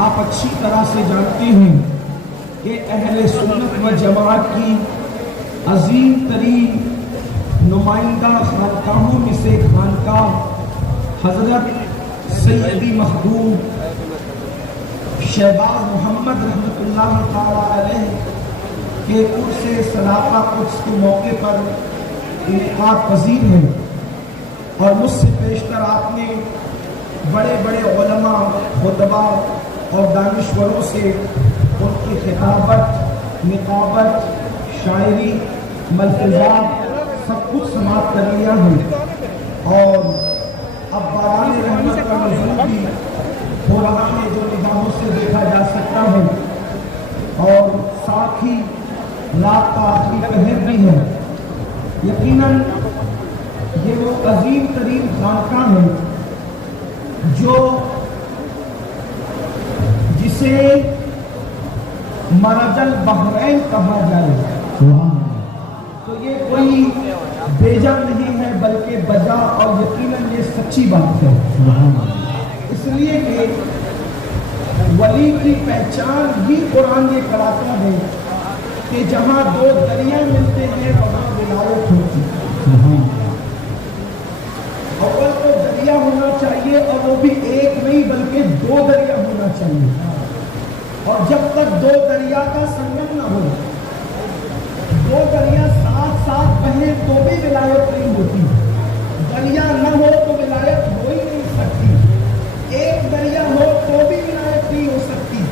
آپ اچھی طرح سے جانتے ہیں کہ اہل سنت و جماعت کی عظیم ترین نمائندہ خانقاہوں میں سے خانقاہ حضرت سیدی مخدوم شہباز محمد رحمۃ اللہ تعالی علیہ کے عرس صداقہ قدس کے موقع پر انعقاد پذیر ہے، اور مجھ سے پیشتر آپ نے بڑے بڑے علماء، خطباء اور دانشوروں سے ان کی خطابت، نقابت، شاعری، ملفوظات سب کچھ سماعت کر لیا ہے، اور اب باران رحمت کا نزول بھی ہو رہا ہے جو نگاہوں سے دیکھا جا سکتا ہے، اور ساتھ ہی رات کا آخری پہر بھی ہے۔ یقیناً یہ وہ عظیم ترین خانقاہ ہے جو جسے مرج البحرین کہا جائے تو یہ کوئی بیجا نہیں ہے بلکہ بجا، اور یقیناً یہ سچی بات ہے، اس لیے کہ ولی کی پہچان ہی قرآن یہ کراتا ہے کہ جہاں دو دریا ملتے ہیں وہاں ولایت ہوتی ہے۔ اول تو دریا ہونا چاہیے، اور وہ بھی ایک نہیں بلکہ دو دریا ہونا چاہیے، اور جب تک دو دریا کا سنگم نہ ہو، دو دریا ساتھ ساتھ بہیں تو بھی ولایت نہیں ہوتی، دریا نہ ہو تو ولایت ہو ہی نہیں سکتی، ایک دریا ہو تو بھی ولایت نہیں ہو سکتی،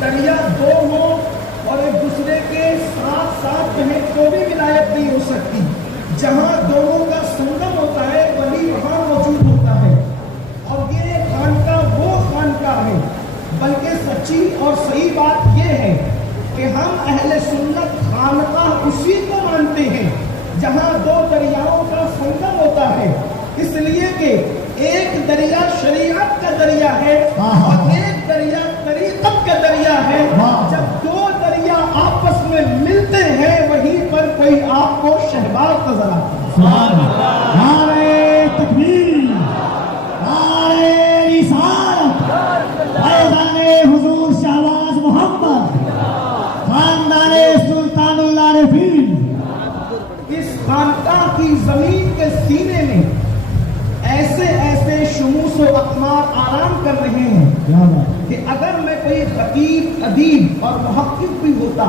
دریا دو ہو اور ایک دوسرے کے ساتھ ساتھ بہیں تو بھی ولایت نہیں ہو سکتی۔ جہاں دونوں کا سنگم ہوتا ہے ولی وہاں موجود ہوتا ہے، اور یہ خانقاہ وہ خانقاہ ہے، بلکہ سچی اور صحیح بات یہ ہے کہ ہم اہل سنت خانقاہ اسی کو مانتے ہیں جہاں دو دریاؤں کا سنگم ہوتا ہے، اس لیے کہ ایک دریا شریعت کا دریا ہے اور ایک دریا طریقت کا دریا ہے۔ جب دو دریا آپس میں ملتے ہیں وہیں پر کوئی آپ کو شہباز نظر آتا ہے۔ نعرہ تکبیر، نعرہ رسالت، فیضان حضور شہباز محمد، خاندان سلطان العارفین۔ اس خانقاہ کی زمین کے سینے میں ایسے ایسے شموس و اقمار آرام کر رہے ہیں کہ اگر میں کوئی خطیب، ادیب اور محقق بھی ہوتا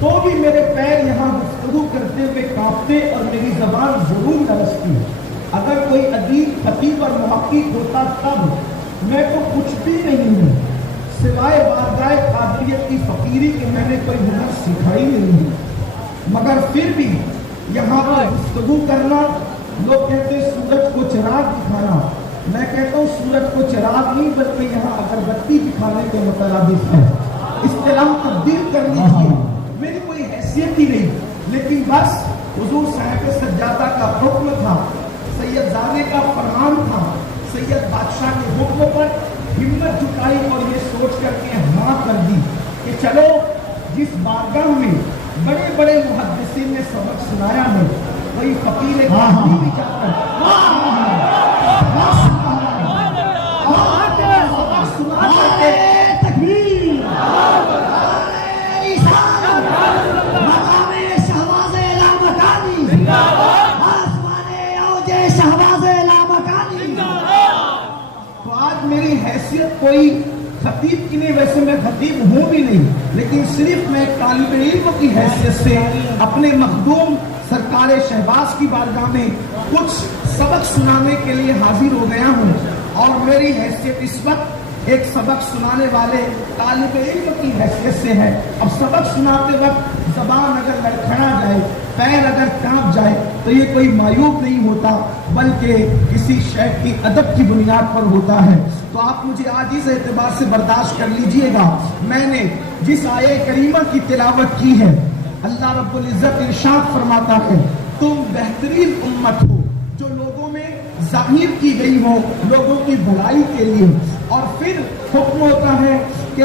تو بھی میرے پیر یہاں گفتگو کرتے ہوئے کانپتے اور میری زبان ضرور لرزتی۔ اگر کوئی ادیب، خطیب اور محقق ہوتا تب میں تو کچھ بھی نہیں ہوں سوائے بارگاہ قادریت کی فقیری کہ میں نے کوئی ہنر سکھائی نہیں، مگر پھر بھی یہاں پر گفتگو کرنا، لوگ کہتے ہیں سورج کو چراغ دکھانا، میں کہتا ہوں سورج کو چراغ نہیں بلکہ یہاں اگربتی دکھانے کے مترادف ہے، اصطلاح تبدیل کر لیجیے، میری کوئی حیثیت ہی نہیں، لیکن بس حضور صاحب سجادہ کا حکم تھا، سید زادے کا فرمان تھا، سید بادشاہ کے حکم پر ہمت جٹائی اور یہ سوچ کر کے ہاں کر دی کہ چلو جس بارگاہ میں بڑے بڑے محدثین نے سبق سنایا ہے وہی فقیر قادری بھی جاتا ہے، تو آج میری حیثیت کوئی خطیب کی نہیں، ویسے میں خطیب ہوں بھی نہیں، لیکن صرف میں طالب علم کی حیثیت سے اپنے مخدوم سرکار شہباز کی بارگاہ میں کچھ سبق سنانے کے لیے حاضر ہو گیا ہوں، اور میری حیثیت اس وقت ایک سبق سنانے والے طالب علم کی حیثیت سے ہے۔ اب سبق سناتے وقت زبان اگر لڑکھڑا جائے، پیر اگر کانپ جائے تو یہ کوئی معیوب نہیں ہوتا بلکہ کسی شیخ کی ادب کی بنیاد پر ہوتا ہے۔ تو آپ مجھے آج اس اعتبار سے برداشت کر لیجئے گا، میں نے جس آیے کریمہ کی تلاوت کی ہے، اللہ رب العزت ارشاد فرماتا ہے تم بہترین امت ہو جو لوگوں میں ظاہر کی گئی ہو لوگوں کی بھلائی کے لیے، اور پھر حکم ہوتا ہے کہ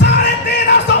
1350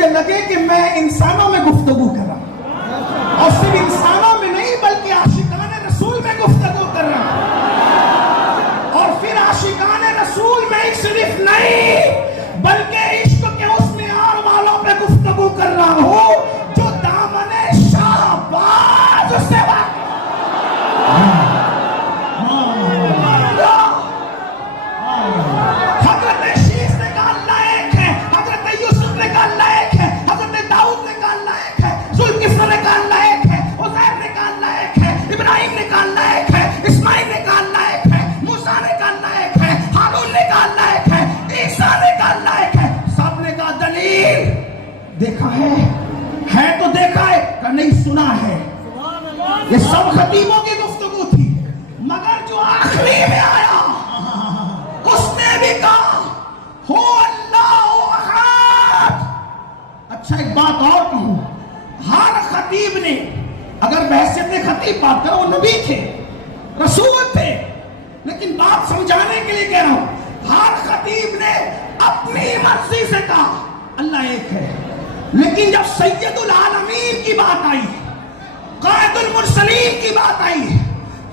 مجھے لگے کہ میں انسانوں میں گفتگو کر رہا ہوں، اور صرف انسانوں میں نہیں بلکہ عاشقان رسول میں گفتگو کر رہا ہوں، اور پھر عاشقان رسول میں ہی صرف نہیں بلکہ عشق کے اس معیار والوں پہ گفتگو کر رہا ہوں جو دامن شہباز سے حضرت شیش نے کہا اللہ ایک ہے، حضرت یوسف نے کہا اللہ ایک ہے، حضرت داؤد نے کہا اللہ ایک ہے، ذوالکفل نے کہا اللہ ایک ہے، عزیر نے کہا اللہ ایک ہے، ابراہیم نے کہا اللہ ایک ہے، اسماعیل نے کہا اللہ ایک ہے، موسیٰ نے کہا اللہ ایک ہے، ہارون نے کہا اللہ ایک ہے، عیسیٰ نے کہا اللہ ایک ہے۔ سب نے کہا دلیل دیکھا ہے تو دیکھا ہے کہ نہیں سنا ہے۔ یہ سب خطیبوں کی گفتگو تھی، مگر جو آخری میں آیا اس نے بھی کہا ہو اللہ احد۔ اچھا ایک بات اور کہوں، ہر خطیب نے، اگر بحثیت خطیب بات کرو، وہ نبی تھے، رسول تھے، لیکن بات سمجھانے کے لیے کہہ رہا ہوں، ہر خطیب نے اپنی مرضی سے کہا اللہ ایک ہے، لیکن جب سید العالمین کی بات آئی، قائد المرسلین کی بات آئی،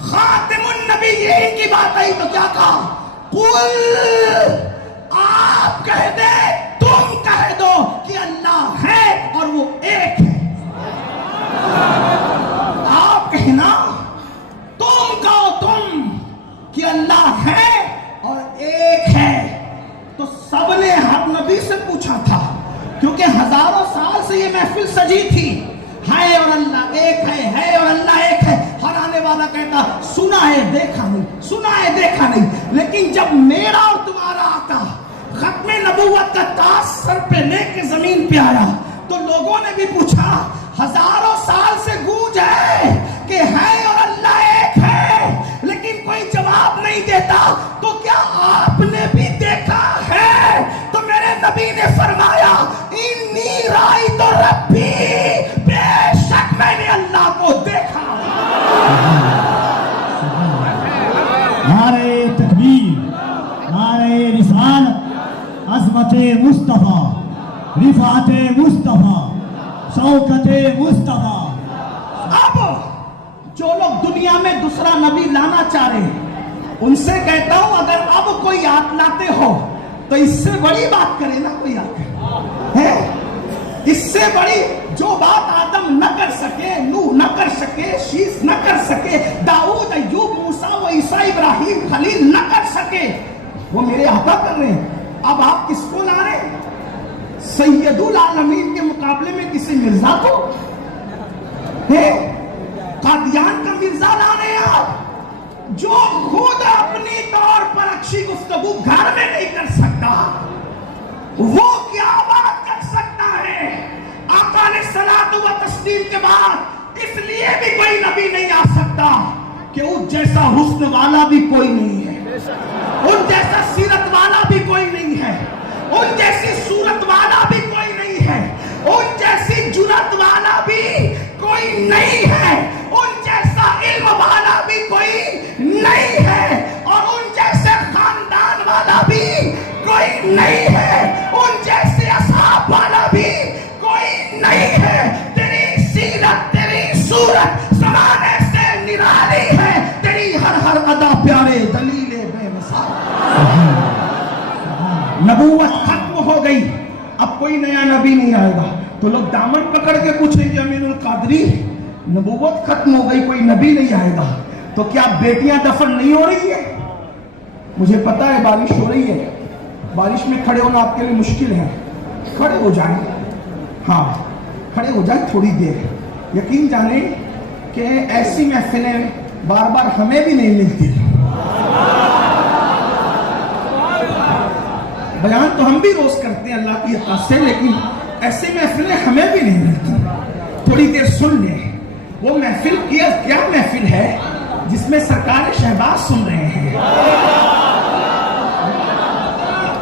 خاتم النبیین کی بات آئی، تو کیا کہا؟ قل، آپ کہہ دے، تم کہہ دو کہ اللہ ہے اور وہ ایک ہے۔ آپ کہنا، تم کہو تم کہ اللہ ہے اور ایک ہے۔ تو سب نے ہر نبی سے پوچھا تھا، کیونکہ ہزاروں سال سے یہ محفل سجی تھی، ہے اور اللہ ایک ہے اور اللہ ایک ہے۔ ہر آنے والا کہتا سنا ہے دیکھا نہیں، سنا ہے دیکھا نہیں، لیکن جب میرا اور تمہارا آقا ختم نبوت کا تاج سر پہ لے کے زمین پہ آیا تو لوگوں نے بھی پوچھا، ہزاروں سال سے گونج ہے کہ ہے اور اللہ ایک ہے، لیکن کوئی جواب نہیں دیتا، تو کیا آپ نے بھی دیکھا ہے؟ تو میرے نبی نے فرمایا انی رأیت ربی، بے شک میں نے اللہ کو دیکھا۔ نعرہ تکبیر، نعرہ رسالت، عظمت مصطفیٰ، رفعت مصطفیٰ، شوکت مصطفیٰ۔ اب جو لوگ دنیا میں دوسرا نبی لانا چاہ رہے ہیں ان سے کہتا ہوں، اگر اب کوئی آپ لاتے ہو تو اس سے بڑی بات کرے نا کوئی آ ہے، اس سے بڑی جو بات آدم نہ کر سکے، نوح نہ کر سکے، شیس نہ کر سکے، داؤد، ایوب، موسیٰ و عیسیٰ، ابراہیم، خلیل نہ کر سکے، وہ میرے آقا کر رہے ہیں۔ اب آپ کس کو لا رہے ہیں؟ سید العالمین کے مقابلے میں کسی مرزا کو ہے؟ قادیان کا مرزا لا رہے ہیں آپ، جو خود اپنی طور پر اچھی گفتگو گھر میں نہیں کر سکتا، وہ کیا بات کر سکتا ہے؟ آقا علیہ الصلوۃ و تسلیم کے بعد اس لیے بھی کوئی نبی نہیں آ سکتا کہ اس جیسا حسن والا بھی کوئی نہیں ہے، ان جیسا سیرت والا بھی کوئی نہیں ہے، ان جیسی صورت والا بھی کوئی نہیں ہے، ان جیسی جرأت والا بھی کوئی نہیں ہے، ان جیسا علم والا بھی کوئی نہیں ہے، اور ان جیسے خاندان والا بھی کوئی نہیں ہے، ان جیسے اصحاب والا بھی کوئی نہیں ہے۔ تیری سیرت، تیری صورت زمانے سے نرالی ہے، تیری ہر ادا پیارے دلیل بے مثال۔ نبوت ختم ہو گئی، اب کوئی نیا نبی نہیں آئے گا، تو لوگ دامن پکڑ کے پوچھیں گے امین القادری نبوت ختم ہو گئی، کوئی نبی نہیں آئے گا، تو کیا بیٹیاں دفن نہیں ہو رہی ہیں؟ مجھے پتا ہے بارش ہو رہی ہے، بارش میں کھڑے ہونا آپ کے لیے مشکل ہے، کھڑے ہو جائیں، ہاں کھڑے ہو جائیں تھوڑی دیر۔ یقین جانیں کہ ایسی محفلیں بار بار ہمیں بھی نہیں ملتی، بیان تو ہم بھی روز کرتے ہیں اللہ کی عطا سے، لیکن ایسی محفلیں ہمیں بھی نہیں ملتی۔ تھوڑی دیر سن لیں، وہ محفل کیا محفل ہے جس میں سرکار شہباز سن رہے ہیں،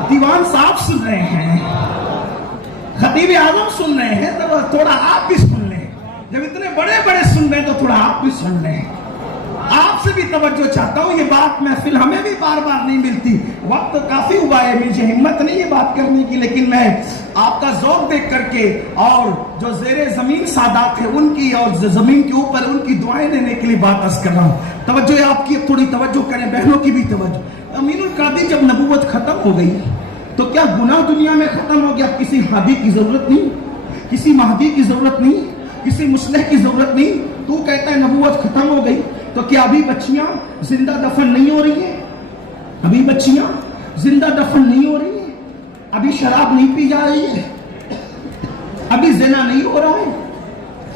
دیوان صاحب سن رہے ہیں، خطیب اعظم سن رہے ہیں، تو تھوڑا آپ بھی سن لیں، جب اتنے بڑے بڑے سن رہے ہیں تو تھوڑا آپ بھی سن لیں۔ آپ سے بھی توجہ چاہتا ہوں. یہ بات محفل ہمیں بھی بار بار نہیں ملتی, وقت کافی ہوا ہے, مجھے ہمت نہیں ہے بات کرنے کی, لیکن میں آپ کا ذوق دیکھ کر کے اور جو زیر زمین سادات ہیں ان کی اور زمین کے اوپر ان کی دعائیں دینے کے لیے بات عرض کر رہا ہوں. توجہ آپ کی تھوڑی توجہ کریں, بہنوں کی بھی توجہ. امین القادری جب نبوت ختم ہو گئی تو کیا گناہ دنیا میں ختم ہو گیا؟ کسی ہادی کی ضرورت نہیں, کسی مہدی کی ضرورت نہیں, کسی مصلح کی ضرورت نہیں. تو کہتا ہے نبوت ختم ہو گئی, تو کیا ابھی بچیاں زندہ دفن نہیں ہو رہی ہیں؟ ابھی بچیاں زندہ دفن نہیں ہو رہی ہیں؟ ابھی شراب نہیں پی جا رہی ہے؟ ابھی زنا نہیں ہو رہا ہے؟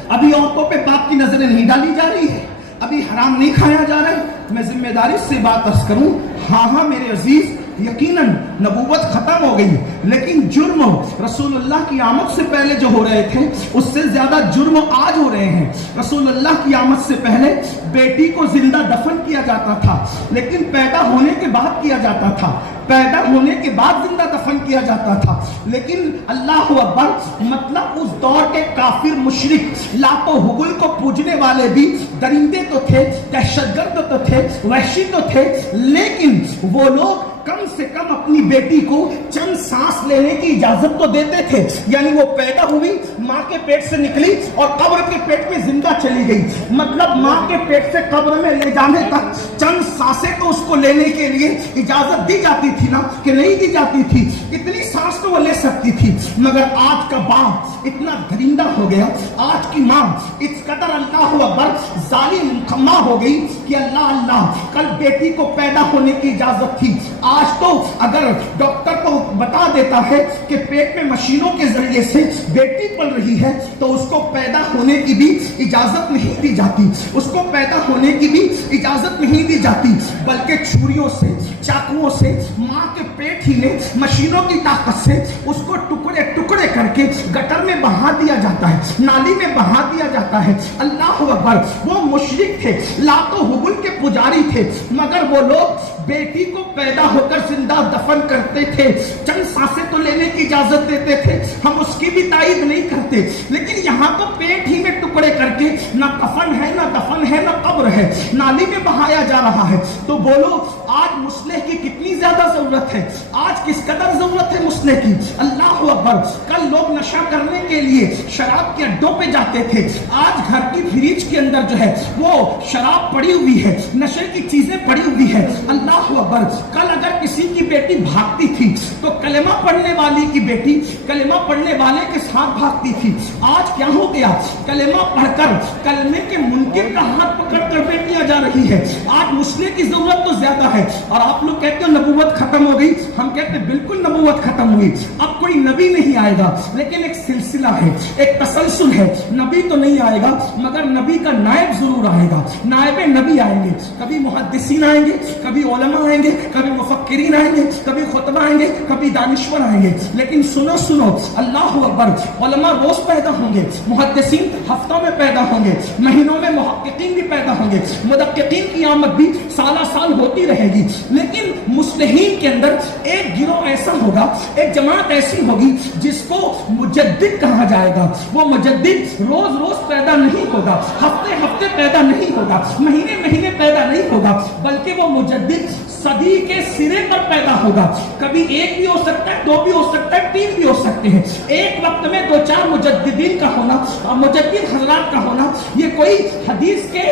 ابھی عورتوں پہ باپ کی نظریں نہیں ڈالی جا رہی ہے؟ ابھی حرام نہیں کھایا جا رہا ہے؟ میں ذمہ داری سے بات عرض کروں, ہاں میرے عزیز, یقیناً نبوت ختم ہو گئی, لیکن جرم رسول اللہ کی آمد سے پہلے جو ہو رہے تھے اس سے زیادہ جرم آج ہو رہے ہیں. رسول اللہ کی آمد سے پہلے بیٹی کو زندہ دفن کیا جاتا تھا, لیکن پیدا ہونے کے بعد کیا جاتا تھا, پیدا ہونے کے بعد زندہ دفن کیا جاتا تھا. لیکن اللہ اکبر, مطلب اس دور کے کافر مشرک لات و حبل کو پوجنے والے بھی درندے تو تھے, دہشت گرد تو تھے, وحشی تو تھے, لیکن وہ لوگ کم سے کم اپنی بیٹی کو چند سانس لینے کی اجازت تو دیتے تھے. یعنی وہ پیدا ہوئی, ماں کے پیٹ سے نکلی اور قبر کے پیٹ میں زندہ چلی گئی, مطلب ماں کے پیٹ سے قبر میں لے جانے تک چند سانسیں تو اس کو لینے کے لیے اجازت دی جاتی تھی نا, کہ نہیں دی جاتی تھی؟ اتنی سانس تو وہ لے سکتی تھی. مگر آج کا باپ اتنا درندہ ہو گیا, آج کی ماں اس قدر اللہ اکبر ظالم ماں ہو گئی کہ اللہ, کل بیٹی کو پیدا ہونے کی اجازت تھی, آج تو اگر ڈاکٹر کو بتا دیتا ہے کہ پیٹ میں مشینوں کے ذریعے سے بیٹی پل رہی ہے تو اس کو پیدا ہونے کی بھی اجازت نہیں دی جاتی, اس کو پیدا ہونے کی بھی اجازت نہیں دی جاتی, بلکہ چھریوں سے, چاقوؤں سے ماں کے پیٹ ہی میں مشینوں کی طاقت سے اس کو ٹکڑے ٹکڑے کر کے گٹر میں بہا دیا جاتا ہے, نالی میں بہا دیا جاتا ہے. اللہ اکبر, وہ مشرک تھے, لات و حبل کے پجاری تھے, مگر وہ لوگ بیٹی کو پیدا ہو کر زندہ دفن کرتے تھے, چند سانسیں تو لینے کی اجازت دیتے تھے, ہم اس کی بھی تائید نہیں کرتے, لیکن یہاں تو پیٹ ہی میں ٹکڑے کر کے نہ کفن ہے, نہ دفن ہے, نہ قبر ہے, نالی میں بہایا جا رہا ہے. تو بولو آج مصلح کی کتنی زیادہ ضرورت ہے, آج کس قدر ضرورت ہے مصلح کی. اللہ اکبر, کل لوگ نشہ کرنے کے لیے شراب کے اڈوں پہ جاتے تھے, آج گھر کی فریج کے اندر جو ہے وہ شراب پڑی ہوئی ہے, نشے کی چیزیں پڑی ہوئی ہے. اللہ اکبر, کل اگر کسی کی بیٹی بھاگتی تھی تو کلمہ پڑھنے والی کی بیٹی کلمہ پڑھنے والے کے ساتھ بھاگتی تھی. آج کیا ہو گیا, کلمہ پڑھ کر کلمے کے منکر کا ہاتھ پکڑ کر بیٹیاں جا رہی ہے. آج مصلح کی ضرورت تو زیادہ ہے, اور آپ لوگ کہتے ہو نبوت ختم ہو گئی, ہم کہتے ہیں بالکل نبوت ختم ہوئی, اب کوئی نبی نہیں آئے گا, لیکن ایک سلسلہ ہے, ایک تسلسل ہے. نبی تو نہیں آئے گا مگر نبی کا نائب ضرور آئے گا, نائب نبی آئیں گے, کبھی محدثین آئیں گے, کبھی علماء آئیں گے, کبھی مفکرین آئیں گے, کبھی خطبہ آئیں گے, کبھی دانشور آئیں گے. لیکن سنو اللہ اکبر, علماء روز پیدا ہوں گے, محدثین ہفتوں میں پیدا ہوں گے, مہینوں میں محققین بھی پیدا ہوں گے, مدققین کی آمد بھی سالہ سال ہوتی رہے گی. لیکن مصلحین کے اندر ایک گروہ ایسا ہوگا, ایک جماعت ایسی ہوگی جس کو مجدد کہا جائے گا. وہ مجدد روز روز پیدا نہیں ہوگا, ہفتے ہفتے پیدا نہیں ہوگا, مہینے مہینے پیدا نہیں ہوگا, بلکہ وہ مجدد صدی کے سرے پر پیدا ہوگا. کبھی ایک بھی ہو سکتا ہے, دو بھی ہو سکتا ہے, تین بھی ہو سکتے ہیں. ایک وقت میں دو چار مجددین کا ہونا, مجدد حضرات کا ہونا, یہ کوئی حدیث کے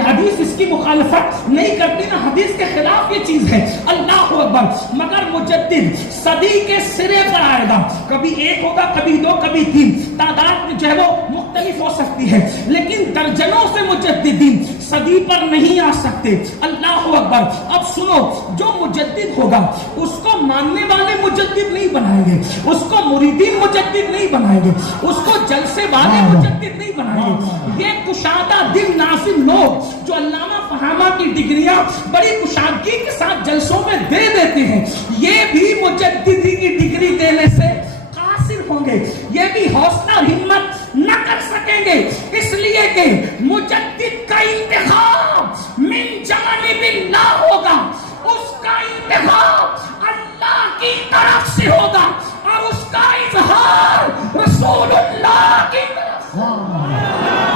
حدیث اس کی مخالفت نہیں کرتی, نہ حدیث کے خلاف یہ چیز ہے. اللہ اکبر, مگر مجدد صدی کے سرے پر آئے گا. کبھی ایک ہوگا, کبھی دو, کبھی تین, تعداد جو ہے وہ مختلف ہو سکتی ہے, لیکن درجنوں سے مجددین صدی پر نہیں آ سکتے. اللہ اکبر. اب سنو, جو مجدد ہوگا اس کو ماننے والے مجدد نہیں بنائیں گے, اس کو مریدین مجدد نہیں بنائیں گے, اس کو جلسے والے مجدد نہیں بنائیں گے. یہ کشادہ دل ناظم لوگ جو علامہ فہامہ کی ڈگریاں بڑی کشادگی کے ساتھ جلسوں میں دے دیتے ہیں, یہ بھی مجددی کی ڈگری دینے سے قاصر ہوں گے, یہ بھی حوصلہ اور ہمت نہ کر سکیں گے, اس لیے کہ مجدد کا انتخاب من جانب اللہ ہوگا, اس کا انتخاب اللہ کی طرف سے ہوگا, اور اس کا اظہار رسول اللہ کی طرف سے.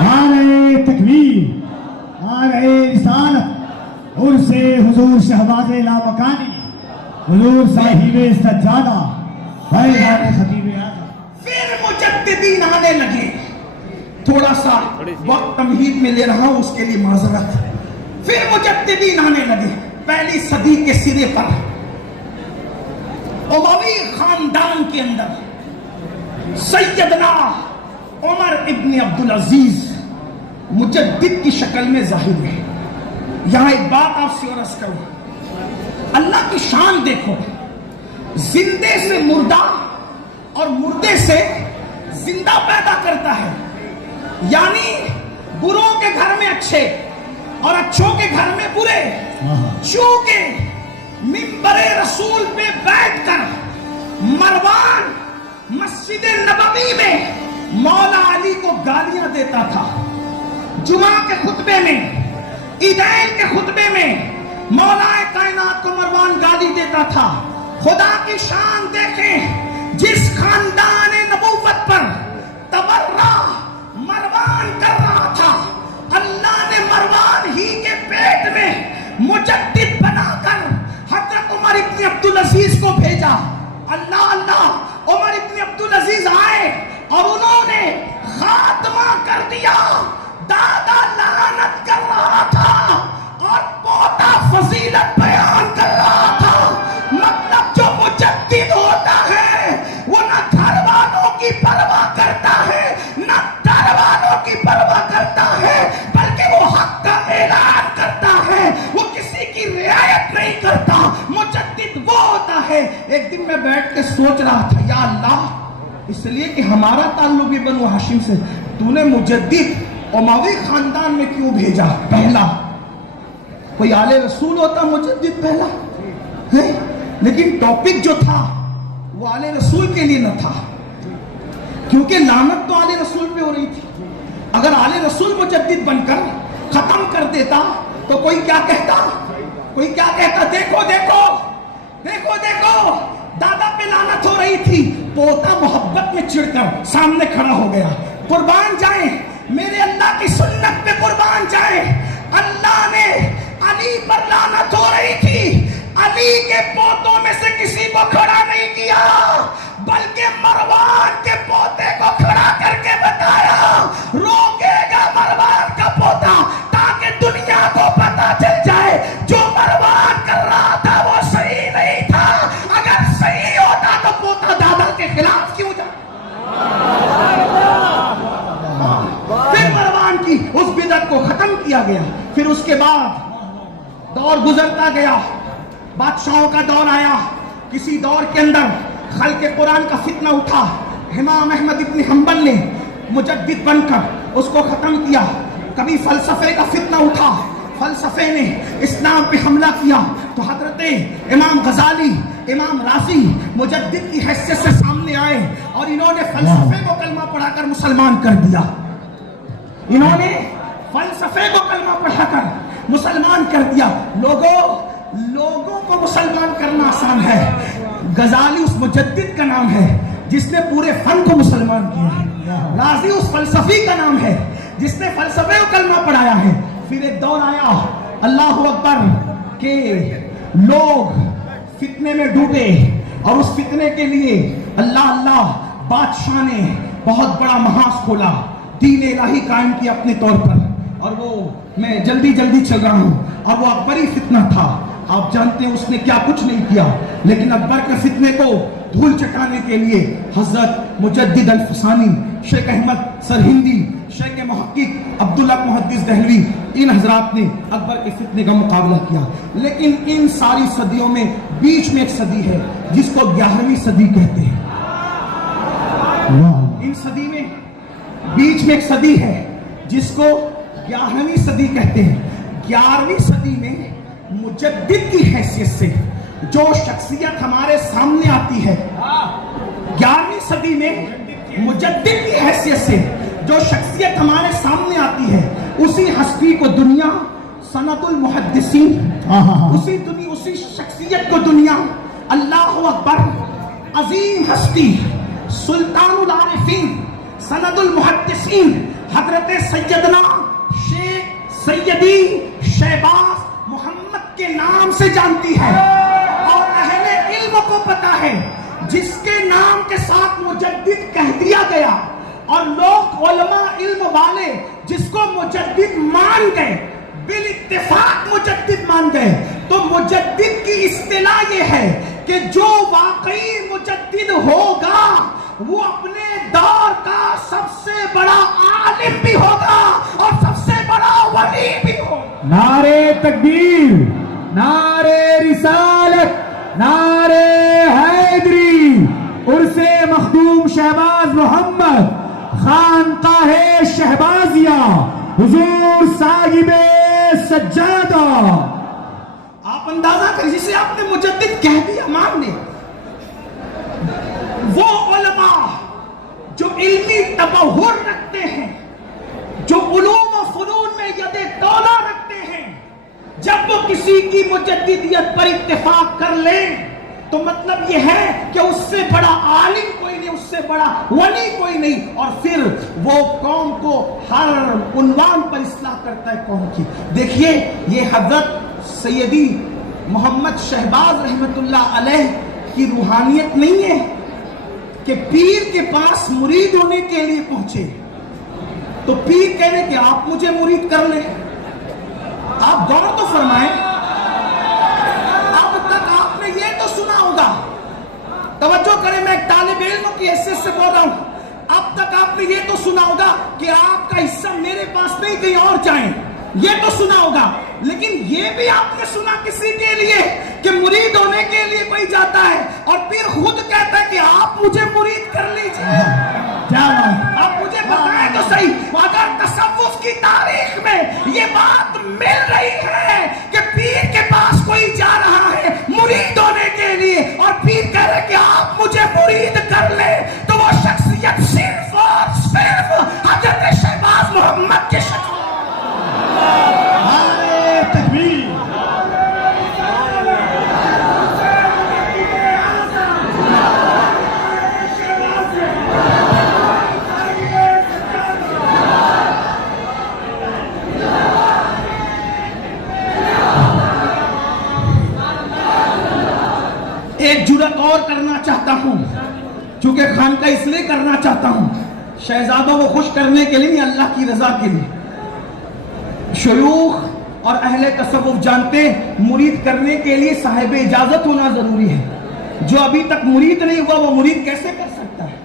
نعرہ تکبیر, نعرہ رسالت. سے حضور شہباز لامکانی حضور صاحب سجادہ فیضان خطیب اعظم. پھر مجددین آنے لگے. تھوڑا سا وقت تمہید میں لے رہا ہوں، اس کے لیے معذرت. پھر مجددین آنے لگے. پہلی صدی کے سرے پر اموی خاندان کے اندر سیدنا عمر ابن عبدالعزیز مجدد کی شکل میں ظاہر ہوئے. یہاں ایک بات آپ سے عرض کروں، اللہ کی شان دیکھو. زندے سے مردہ اور مردے سے زندہ پیدا کرتا ہے. یعنی بروں کے گھر میں اچھے اور اچھوں کے گھر میں برے. چونکہ منبر رسول پہ بیٹھ کر مروان مسجد نبوی میں مولا علی کو گالیاں دیتا تھا. جمعہ کے خطبے میں، عیدین کے خطبے میں مولا کائنات کو مروان گالی دیتا تھا. خدا کی شان دیکھیں، جس خاندان نبوت پر تبرہ مروان کر رہا تھا، اللہ نے مروان ہی کے پیٹ میں مجدد بنا کر حضرت عمر ابن عبدالعزیز کو بھیجا. اللہ عمر ابن عبدالعزیز آئے اور انہوں نے خاتمہ کر دیا. دادا لعنت کر رہا تھا اور پوتا فضیلت بیان کر رہا تھا. مطلب جو مجدد ہوتا ہے وہ نہ گھر والوں کی پرواہ کرتا ہے نہ در والوں کی پرواہ کرتا ہے، بلکہ وہ حق کا اعلان کرتا ہے. وہ کسی کی رعایت نہیں کرتا. مجدد وہ ہوتا ہے. ایک دن میں بیٹھ کے سوچ رہا تھا، یا اللہ، اس لیے کہ ہمارا تعلق بھی بنو ہاشم سے، تو نے مجدد اموی خاندان میں کیوں بھیجا؟ پہلا کوئی آل رسول ہوتا مجدد پہلا ہے، لیکن ٹاپک جو تھا وہ آل رسول کے لیے نہ تھا، کیونکہ لعنت تو آل رسول پہ ہو رہی تھی. اگر آل رسول مجدد بن کر ختم کر دیتا تو کوئی کیا کہتا؟ دیکھو دیکھو دیکھو دیکھو، دادا پہ لعنت ہو رہی تھی، پوتا محبت میں چڑھ کر سامنے کھڑا ہو گیا. قربان جائیں میرے اللہ کی سنت پہ، قربان جائیں. اللہ نے علی پر لعنت ہو رہی تھی، علی کے پوتوں میں سے کسی کو کھڑا نہیں کیا، بلکہ مروان کے پوتے کو کھڑا کر کے بتایا روکے گا مروان کا پوتا، تاکہ دنیا کو پتا چل جائے جو مروان کر رہا تھا وہ صحیح نہیں تھا. اگر صحیح ہوتا تو پوتا دادا کے خلاف کیوں جا. پھر مروان کی اس بدعت کو ختم کیا گیا. پھر اس کے بعد دور گزرتا گیا، بادشاہوں کا دور آیا. کسی دور کے اندر خلق قرآن کا فتنہ اٹھا. امام احمد ابن حنبل نے مجدد بن کر اس کو ختم کیا. کبھی فلسفے کا فتنہ اٹھا، فلسفے نے اسلام پہ حملہ کیا تو حضرت امام غزالی، امام رازی مجدد کی حیثیت سے سامنے آئے اور انہوں نے فلسفے کو کلمہ پڑھا کر مسلمان کر دیا. انہوں نے فلسفے کو کلمہ پڑھا کر مسلمان کر دیا. لوگوں کو مسلمان کرنا آسان ہے، غزالی اس مجدد کا نام ہے جس نے پورے فن کو مسلمان کیا ہے. رازی اس فلسفی کا نام ہے جس نے فلسفے کو کلمہ پڑھایا ہے. پھر ایک دور آیا، اللہ اکبر، کہ لوگ فتنے میں ڈوبے اور اس فتنے کے لیے اللہ بادشاہ نے بہت بڑا محاذ کھولا، دین الہی قائم کیا اپنے طور پر. اور وہ میں جلدی چل رہا ہوں، اور وہ اکبری فتنہ تھا. آپ جانتے ہیں اس نے کیا کچھ نہیں کیا، لیکن اکبر کے فتنے کو دھول چٹانے کے لیے حضرت مجدد الفسانی، شیخ احمد سرہندی، شیخ محقق عبداللہ محدث دہلوی، ان حضرات نے اکبر کے فتنے کا مقابلہ کیا. لیکن ان ساری صدیوں میں بیچ میں ایک صدی ہے جس کو 11ویں صدی کہتے ہیں. ان صدی میں بیچ میں ایک صدی ہے جس کو 11ویں صدی کہتے ہیں. 11ویں صدی میں مجدد کی حیثیت سے جو شخصیت ہمارے سامنے آتی ہے، 11ویں صدی میں مجدد کی حیثیت سے جو شخصیت ہمارے سامنے آتی ہے، اسی ہستی کو دنیا سند المحدثین، اسی شخصیت کو دنیا اللہ اکبر عظیم ہستی سلطان العارفین سند المحدثین حضرت سیدنا شیخ سیدی شہباز محمد کے نام سے جانتی ہے، اور اہل علم کو پتا ہے جس کے نام کے ساتھ مجدد کہہ دیا گیا، اور لوگ علماء علم والے جس کو مجدد مان گئے، بالاتفاق مجدد مان گئے، تو مجدد کی اصطلاح یہ ہے کہ جو واقعی مجدد ہوگا وہ اپنے دور کا سب سے بڑا عالم بھی ہوگا اور سب سے بڑا ولی بھی ہوگا۔ نعرے تکبیر، نعرے رسالت، نعرے حیدری، عرس مخدوم شہباز محمد، خانقاہ شہبازیہ، حضور صاحب سجادہ۔ آپ اندازہ کریں، جسے آپ نے مجدد کہہ دیا مان لے، وہ علماء جو علمی تبحر رکھتے ہیں، جو علوم و فنون میں ید تولا رکھتے ہیں، جب وہ کسی کی مجددیت پر اتفاق کر لیں تو مطلب یہ ہے کہ اس سے بڑا عالم کوئی نہیں، اس سے بڑا ولی کوئی نہیں، اور پھر وہ قوم کو ہر عنوان پر اصلاح کرتا ہے قوم کی۔ دیکھیے یہ حضرت سیدی محمد شہباز رحمت اللہ علیہ کی روحانیت نہیں ہے کہ پیر کے پاس مرید ہونے کے لیے پہنچے تو پیر کہنے کہ آپ مجھے مرید کر لیں۔ آپ غور تو فرمائیں، اب تک آپ نے یہ تو سنا ہوگا، توجہ کریں، میں ایک طالب علم کی حیثیت سے بول رہا ہوں، اب تک آپ نے یہ تو سنا ہوگا کہ آپ کا حصہ میرے پاس نہیں کہیں اور جائیں، یہ تو سنا ہوگا، لیکن یہ بھی آپ نے سنا کسی کے لیے کہ مرید ہونے کے لیے کوئی جاتا ہے اور پھر خود کہتا ہے کہ آپ مجھے مرید کر لیجئے۔ آپ مجھے بتائیں تو صحیح، اگر تصوف کی تاریخ میں یہ بات مل رہی ہے کہ پیر کے پاس کوئی جا رہا ہے مرید ہونے کے لیے اور پیر کہہ رہے کہ آپ مجھے مرید کر لیں، تو وہ شخصیت صرف اور صرف حضرت شہباز محمد کی شخصیت۔ ایک جرات اور کرنا چاہتا ہوں، چونکہ خانقاہ اس لیے کرنا چاہتا ہوں، شہزادوں کو خوش کرنے کے لیے، اللہ کی رضا کے لیے۔ شیوخ اور اہل تصوف جانتے ہیں مرید کرنے کے لیے صاحب اجازت ہونا ضروری ہے۔ جو ابھی تک مرید نہیں ہوا وہ مرید کیسے کر سکتا ہے؟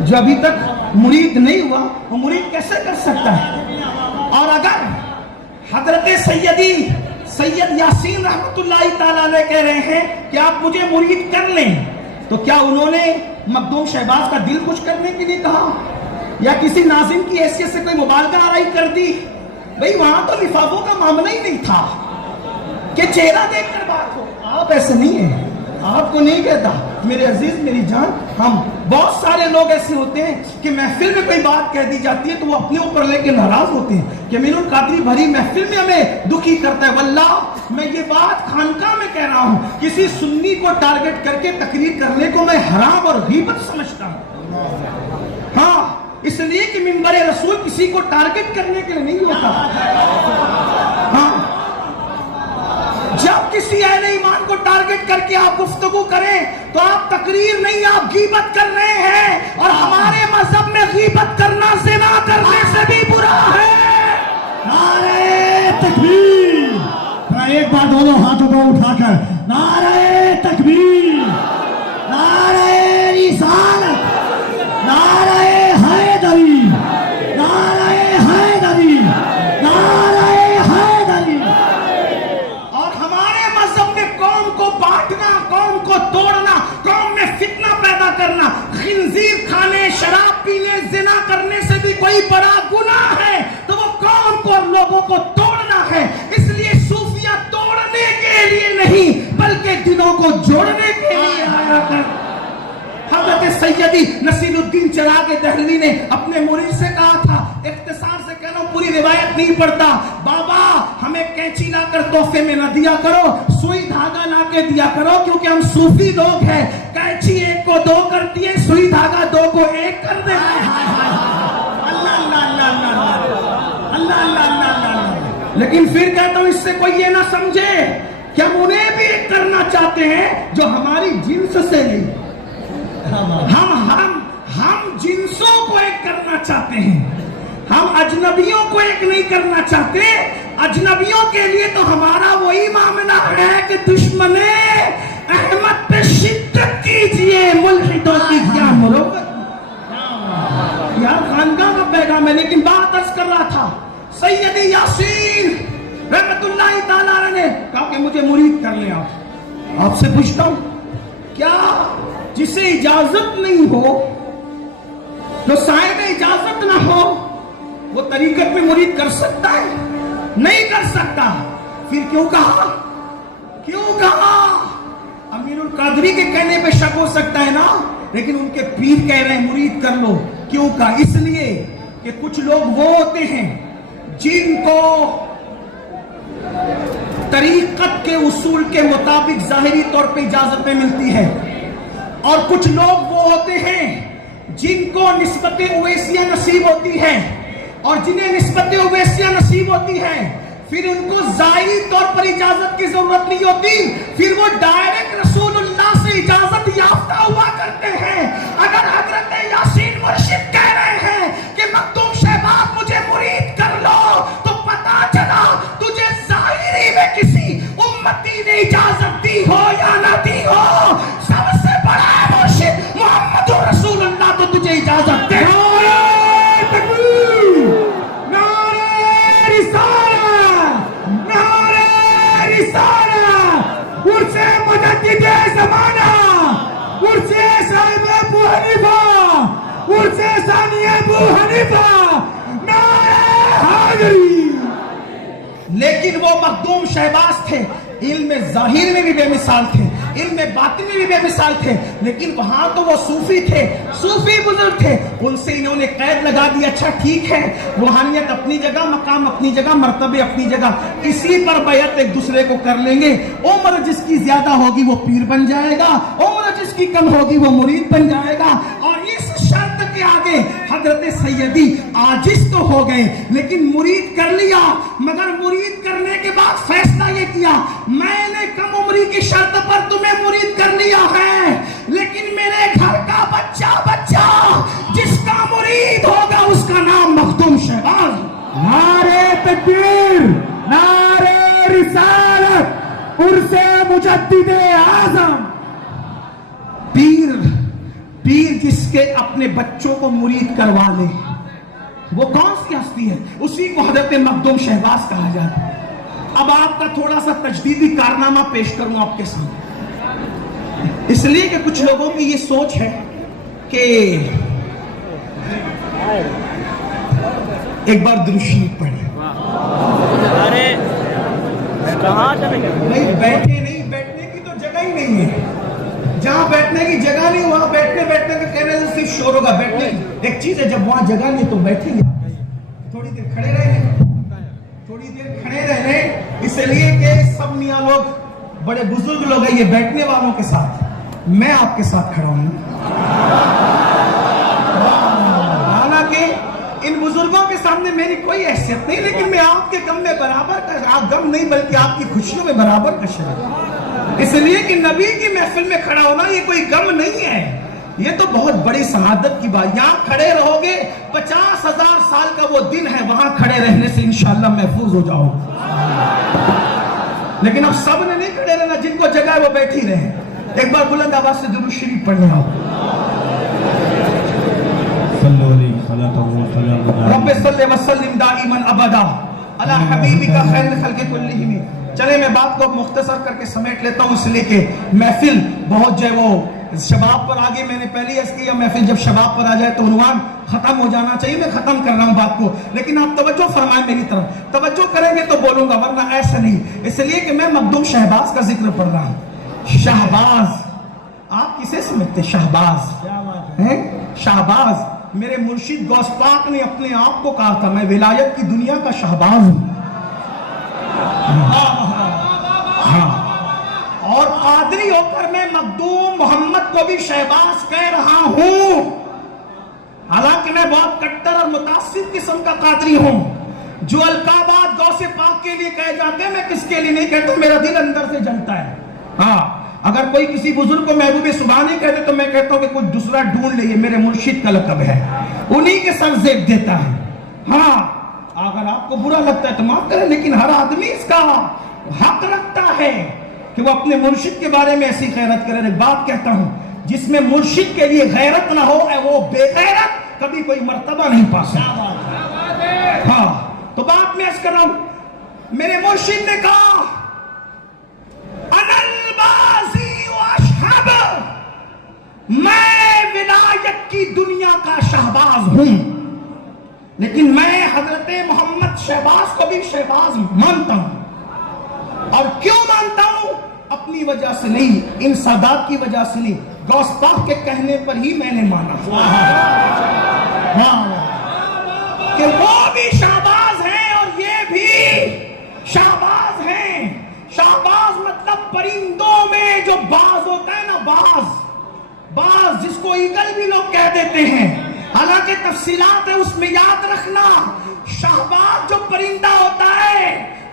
جو ابھی تک مرید نہیں ہوا وہ مرید کیسے کر سکتا ہے؟ اور اگر حضرت سید یاسین رحمت اللہ تعالیٰ علیہ کہہ رہے ہیں کہ آپ مجھے مرید کر لیں، تو کیا انہوں نے مخدوم شہباز کا دل خوش کرنے کے لیے کہا یا کسی ناظم کی حیثیت سے کوئی مبالغہ آرائی کر دی؟ بھئی وہاں تو لفافوں کا معاملہ ہی نہیں تھا کہ چہرہ دیکھ کر بات ہو۔ آپ ایسے نہیں ہیں، آپ کو نہیں کہتا میرے عزیز میری جان، ہم بہت سارے لوگ ایسے ہوتے ہیں کہ محفل میں کوئی بات کہہ دی جاتی ہے تو وہ اپنے اوپر لے کے ناراض ہوتے ہیں کہ مینو قادری بھری محفل میں ہمیں دکھی کرتا ہے۔ واللہ میں یہ بات خانقاہ میں کہہ رہا ہوں، کسی سنی کو ٹارگٹ کر کے تقریر کرنے کو میں حرام اور غیبت سمجھتا ہوں۔ ہاں، اس لیے کہ منبر رسول کسی کو ٹارگٹ کرنے کے لیے نہیں ہوتا۔ ہاں، جب کسی اہل ایمان کو ٹارگٹ کر کے آپ گفتگو کریں تو آپ تقریر نہیں، آپ غیبت کر رہے ہیں، اور ہمارے مذہب میں غیبت کرنا زنا کرنے سے بھی برا ہے۔ نعرہ تکبیر! ایک بار دونوں ہاتھوں کو اٹھا کر نعرہ تکبیر، نعرہ رسالت، نعرہ حیدری، نعرہ حیدری، نعرہ حیدری۔ اور ہمارے مذہب میں قوم کو بانٹنا، قوم کو توڑنا، قوم میں فتنہ پیدا کرنا، خنزیر کھانے، شراب پینے، زنا کرنے سے بھی کوئی بڑا گناہ ہے، تو وہ قوم کو اور لوگوں کو توڑنا ہے۔ اس لیے صوفیہ توڑنے کے لیے نہیں بلکہ دلوں کو جوڑنے کے لیے آیا کر۔ حضرت سیدی نصیر الدین چراغ دہلوی نے اپنے مرید سے کہا تھا، اختصار سے کہہ رہا ہوں، پوری روایت نہیں پڑھتا، بابا ہمیں کینچی لا کر تحفے میں نہ دیا کرو، سوئی دھاگا لا کے دیا کرو، کیونکہ ہم صوفی لوگ ہیں، کینچی ایک کو دو کرتی ہے، سوئی دھاگا دو کو ایک کر دیتا ہے۔ اللہ اللہ اللہ اللہ اللہ اللہ اللہ اللہ۔ لیکن پھر کہتا ہوں اس سے کوئی یہ نہ سمجھے کہ ہم انہیں بھی ایک کرنا چاہتے ہیں جو ہماری جنس سے نہیں. ہم جنسوں کو ایک کرنا چاہتے ہیں, ہم اجنبیوں کو ایک نہیں کرنا چاہتے. اجنبیوں کے لیے تو ہمارا وہی معاملہ ہے کہ دشمن احمد پہ شدت کیجئے, ملحدوں کی کیا مروت. یار خانقاہ کا پیغام ہے, لیکن بات عرض کر رہا تھا سیدی یاسین رحمت اللہ تعالیٰ نے کہا کہ مجھے مرید کر لیں. آپ سے پوچھتا ہوں, کیا جسے اجازت نہیں ہو, جو صاحب اجازت نہ ہو, وہ طریقت میں مرید کر سکتا ہے؟ نہیں کر سکتا. پھر کیوں کہا؟ امیر القادری کے کہنے پہ شک ہو سکتا ہے نا, لیکن ان کے پیر کہہ رہے ہیں مرید کر لو. کیوں کہا؟ اس لیے کہ کچھ لوگ وہ ہوتے ہیں جن کو طریقت کے اصول کے مطابق ظاہری طور پہ اجازتیں ملتی ہے, اور کچھ لوگ وہ ہوتے ہیں جن کو نسبت اویسیہ نصیب ہوتی ہے, اور جنہیں نسبت اویسیہ نصیب ہوتی ہے پھر ان کو ظاہری طور پر اجازت کی ضرورت نہیں ہوتی, پھر وہ ڈائریکٹ رسول اللہ سے اجازت یافتہ ہوا کرتے ہیں. اگر حضرت یاسین مرشد کہہ رہے ہیں کہ مخدوم شہباز مجھے مرید کر لو, تو پتا چلا تجھے ظاہری میں کسی امتی نے اجازت دی ہو یا نہ دی ہو, سب سے بڑا مرشد محمد رسول اللہ تو تجھے اجازت دے. لیکن وہ مخدوم شہباز تھے, علم ظاہر میں بھی بے مثال تھے, علم باطن میں بھی بے مثال تھے, لیکن وہاں تو وہ صوفی تھے, صوفی بزرگ تھے. ان سے انہوں نے قید لگا دی, اچھا ٹھیک ہے روحانیت اپنی جگہ, مقام اپنی جگہ, مرتبے اپنی جگہ, اسی پر بیعت ایک دوسرے کو کر لیں گے. عمر جس کی زیادہ ہوگی وہ پیر بن جائے گا, عمر جس کی کم ہوگی وہ مرید بن جائے گا. اور اس شرط کے آگے حضرت سیدی عاجز تو ہو گئے, لیکن مرید کر لیا. مگر مرید کرنے کے بعد فیصلہ یہ کیا, میں نے کم عمری کی شرط پر تمہیں مرید کر لیا ہے, لیکن میرے گھر کا بچہ جس کا مرید ہوگا اس کا نام مخدوم شہباز. نعرے تکبیر, نعرے رسالت, عرس مجدد اعظم. پیر جس کے اپنے بچوں کو مرید کروا لے, وہ کون سی ہستی ہے؟ اسی کو حضرت مخدوم شہباز کہا جاتا ہے. اب آپ کا تھوڑا سا تجدیدی کارنامہ پیش کروں آپ کے سامنے, اس لیے کہ کچھ لوگوں کی یہ سوچ ہے کہ ایک بار درود شریف پڑھیں. نہیں بیٹھے نہیں, بیٹھنے کی تو جگہ ہی نہیں ہے. جہاں بیٹھنے کی جگہ نہیں وہاں بیٹھنے کا کہنے سے صرف شور ہوگا. بیٹھنے ایک چیز ہے, جب وہاں جگہ نہیں تو بیٹھیں گے, تھوڑی دیر کھڑے رہنے, اس لیے کہ سب میاں لوگ بڑے بزرگ لوگ ہیں, یہ بیٹھنے والوں کے ساتھ, میں آپ کے ساتھ کھڑا ہوں. حالانکہ ان بزرگوں کے سامنے میری کوئی حیثیت نہیں, لیکن میں آپ کے غم میں برابر کا غم نہیں بلکہ آپ کی خوشیوں میں برابر کا شریک, اس لیے کہ نبی کی محفل میں کھڑا ہونا یہ کوئی غم نہیں ہے, یہ تو بہت بڑی سعادت کی بات. یہاں کھڑے رہو گے 50,000 سال کا وہ دن ہے, وہاں کھڑے رہنے سے انشاءاللہ محفوظ ہو جاؤ. لیکن اب سب نے نہیں کھڑے رہنا, جن کو جگہ ہے وہ بیٹھی رہے. ایک بار بلند آواز سے درود شریف پڑھنے آؤ. رب صلی وسلم دائما ابدا علی حبیبک خیر الخلق کلہم. چلے میں بات کو مختصر کر کے سمیٹ لیتا ہوں, اس لیے کہ محفل بہت جو ہے وہ شباب پر آگے, میں نے پہلے عرض کیا محفل جب شباب پر آ جائے تو عنوان ختم ہو جانا چاہیے. میں ختم کر رہا ہوں بات کو, لیکن آپ توجہ فرمائیں میری طرف, توجہ کریں گے تو بولوں گا, ورنہ ایسا نہیں. اس لیے کہ میں مخدوم شہباز کا ذکر پڑھ رہا ہوں. شہباز, آپ کسے سمجھتے؟ شہباز ہیں, شہباز. میرے مرشد غوث پاک نے اپنے آپ کو کہا تھا, میں ولایت کی دنیا کا شہباز ہوں. اور قادری ہو کر میں مخدوم محمد کو بھی شہباز کہہ رہا ہوں. حالانکہ میں بہت کٹر اور متعصب قسم کا قادری ہوں, جو القابات غوث پاک کے لیے کہے جاتے ہیں، میں کس کے لیے نہیں کہتا، میرا دل اندر سے جلتا ہے. ہاں اگر کوئی کسی بزرگ کو محبوب سبحان نہیں کہتے تو میں کہتا ہوں کہ کوئی دوسرا ڈھونڈ لے، یہ میرے مرشد کا لقب ہے، انہی کے سر زیب دیتا ہے. ہاں اگر آپ کو برا لگتا ہے تو معاف کریں، لیکن ہر آدمی اس کا حق رکھتا ہے کہ وہ اپنے مرشد کے بارے میں ایسی غیرت کرے. ایک بات کہتا ہوں، جس میں مرشد کے لیے غیرت نہ ہو وہ بے غیرت کبھی کوئی مرتبہ نہیں پا سکتا. ہاں تو بات میں عرض کر رہا ہوں، میرے مرشد نے کہا انا البازی واشہب، میں ولایت کی دنیا کا شہباز ہوں، لیکن میں حضرت محمد شہباز کو بھی شہباز مانتا ہوں. اور کیوں مانتا ہوں؟ اپنی وجہ سے نہیں، ان سادات کی وجہ سے نہیں، غوث پاک کے کہنے پر ہی میں نے مانا کہ وہ بھی شہباز ہیں اور یہ بھی شہباز ہیں. شہباز مطلب پرندوں میں جو باز ہوتا ہے نا، باز جس کو ایگل بھی لوگ کہہ دیتے ہیں، حالانکہ تفصیلات ہے اس میں یاد رکھنا. شہباز جو پرندہ ہوتا ہے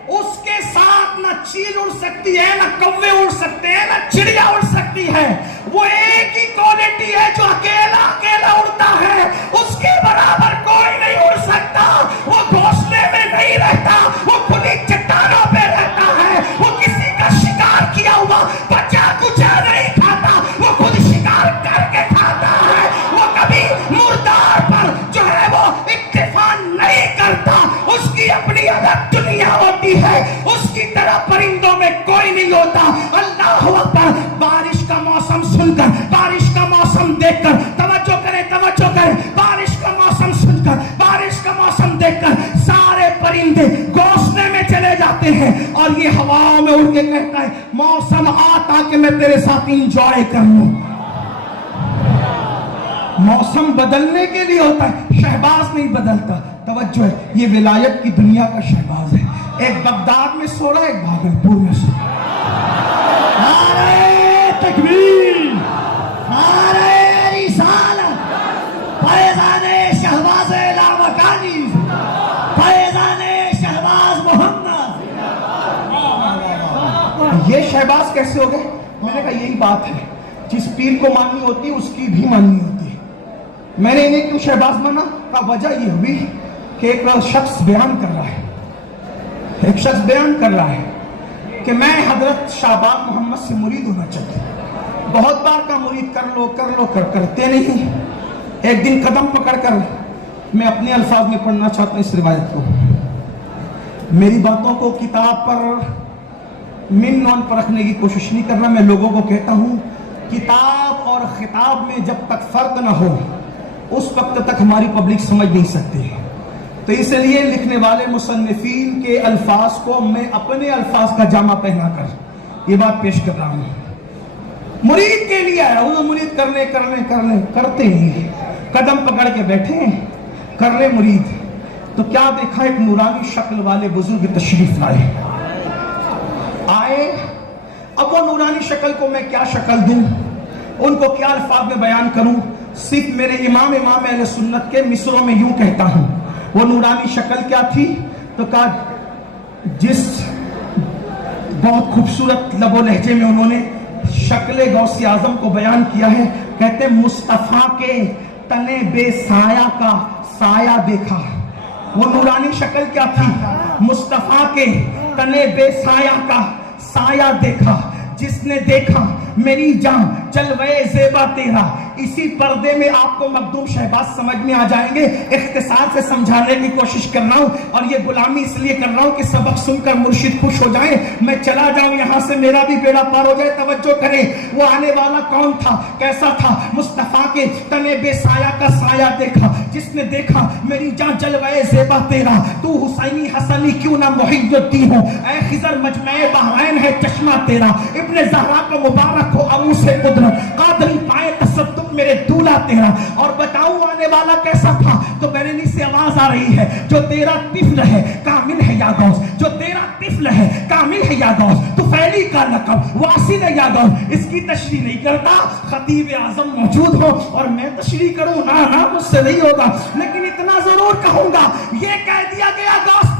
اس کے ساتھ نہ چیل اڑ سکتی ہے، نہ کوے اڑ سکتے ہیں، نہ چڑیا اڑ سکتی ہے. وہ ایک ہی کوالٹی ہے جو اکیلا اڑتا ہے، اس کے برابر کوئی نہیں اڑ سکتا. وہ گھونسلے میں نہیں رہتا، وہ کھلی چٹانوں پہ رہتا ہے، وہ کسی کا شکار کیا ہوا بچا کچا نہیں کھاتا، وہ خود شکار کر کے کھاتا ہے. وہ کبھی مردار پر جو ہے وہ اکتفا نہیں کرتا، اس کی اپنی الگ دنیا ہوتی ہے، اس کی طرح پرندوں میں کوئی نہیں ہوتا. اللہ اکبر. بارش کا موسم سن کر، بارش کا موسم دیکھ کر، توجہ کریں بارش کا موسم سن کر، بارش کا موسم دیکھ کر سارے پرندے گھونسلے میں چلے جاتے ہیں اور یہ ہواؤں میں اڑ کے کہتا ہے موسم آ تاکہ میں تیرے ساتھ انجوائے کر لوں. موسم بدلنے کے لیے ہوتا ہے، شہباز نہیں بدلتا. توجہ ہے، یہ ولایت کی دنیا کا شہباز ہے. ایک بغداد میں سو رہا ہے، ایک بھاگلپور میں سو رہا ہے. نعرہ تکبیر، نعرہ رسالت، فیضان شہباز لامکانی، فیضان شہباز محمد. یہ شہباز کیسے ہو گئے؟ میں نے کہا یہی بات ہے، جس پیر کو ماننی ہوتی ہے اس کی بھی ماننی ہوتی ہے. میں نے انہیں کیوں شہباز مانا؟ کا وجہ یہ ہوئی کہ ایک شخص بیان کر رہا ہے کہ میں حضرت شہباز محمد سے مرید ہونا چاہتا ہوں. بہت بار کا مرید کرتے نہیں. ایک دن قدم پکڑ کر میں اپنے الفاظ میں پڑھنا چاہتا ہوں اس روایت کو. میری باتوں کو کتاب پر من نون پر رکھنے کی کوشش نہیں کرنا. میں لوگوں کو کہتا ہوں کتاب اور خطاب میں جب تک فرق نہ ہو اس وقت تک ہماری پبلک سمجھ نہیں سکتی. تو اس لیے لکھنے والے مصنفین کے الفاظ کو میں اپنے الفاظ کا جامع پہنا کر یہ بات پیش کر رہا ہوں. مرید کے لیے آیا ہوں، مرید کرتے ہی قدم پکڑ کے بیٹھے کر رہے مرید. تو کیا دیکھا، ایک نورانی شکل والے بزرگ تشریف آئے. اب وہ نورانی شکل کو میں کیا شکل دوں، ان کو کیا الفاظ میں بیان کروں؟ صرف میرے امام اہل سنت کے مصروں میں یوں کہتا ہوں. وہ نورانی شکل کیا تھی؟ تو کہا جس بہت خوبصورت لب و لہجے میں انہوں نے شکل غوث اعظم کو بیان کیا ہے. کہتے ہیں مصطفیٰ کے تنے بے سایہ کا سایہ دیکھا. وہ نورانی شکل کیا تھی؟ مصطفیٰ کے تنے بے سایہ کا سایہ دیکھا. جس نے دیکھا میری جان جلوے زیبا تیرا. اسی پردے میں آپ کو مخدوم شہباز سمجھ میں آ جائیں گے. اختصار سے سمجھانے کی کوشش کر رہا ہوں اور یہ غلامی اس لیے کر رہا ہوں کہ سبق سن کر مرشد خوش ہو جائیں، میں چلا جاؤں یہاں سے، میرا بھی بیڑا پار ہو جائے. توجہ کریں، وہ آنے والا کون تھا، کیسا تھا؟ مصطفیٰ کے تنے بے سایہ کا سایہ دیکھا. جس نے دیکھا میری جان جلوے زیبا تیرا. تو حسینی حسنی کیوں نہ محی الدین ہو، اے خضر مجمع بحرین ہے چشمہ تیرا. ابن زہرا کو مبارک ہو ابو سے قدرت، قادری پائے تصدق میرے دولہ تیرا. اور بتاؤں آنے والا کیسا تھا؟ تو بیرنی سے آواز آ رہی ہے، جو تیرا طفل ہے کامل ہے یا غوث، جو تیرا طفل ہے کامل ہے یا غوث. تو فیلی کا لقب واصل ہے یا غوث. اس کی تشریح نہیں کرتا. خطیب اعظم موجود ہو اور میں تشریح کروں، نہ مجھ سے نہیں ہوگا، لیکن اتنا ضرور کہوں گا، یہ کہہ دیا گیا غوث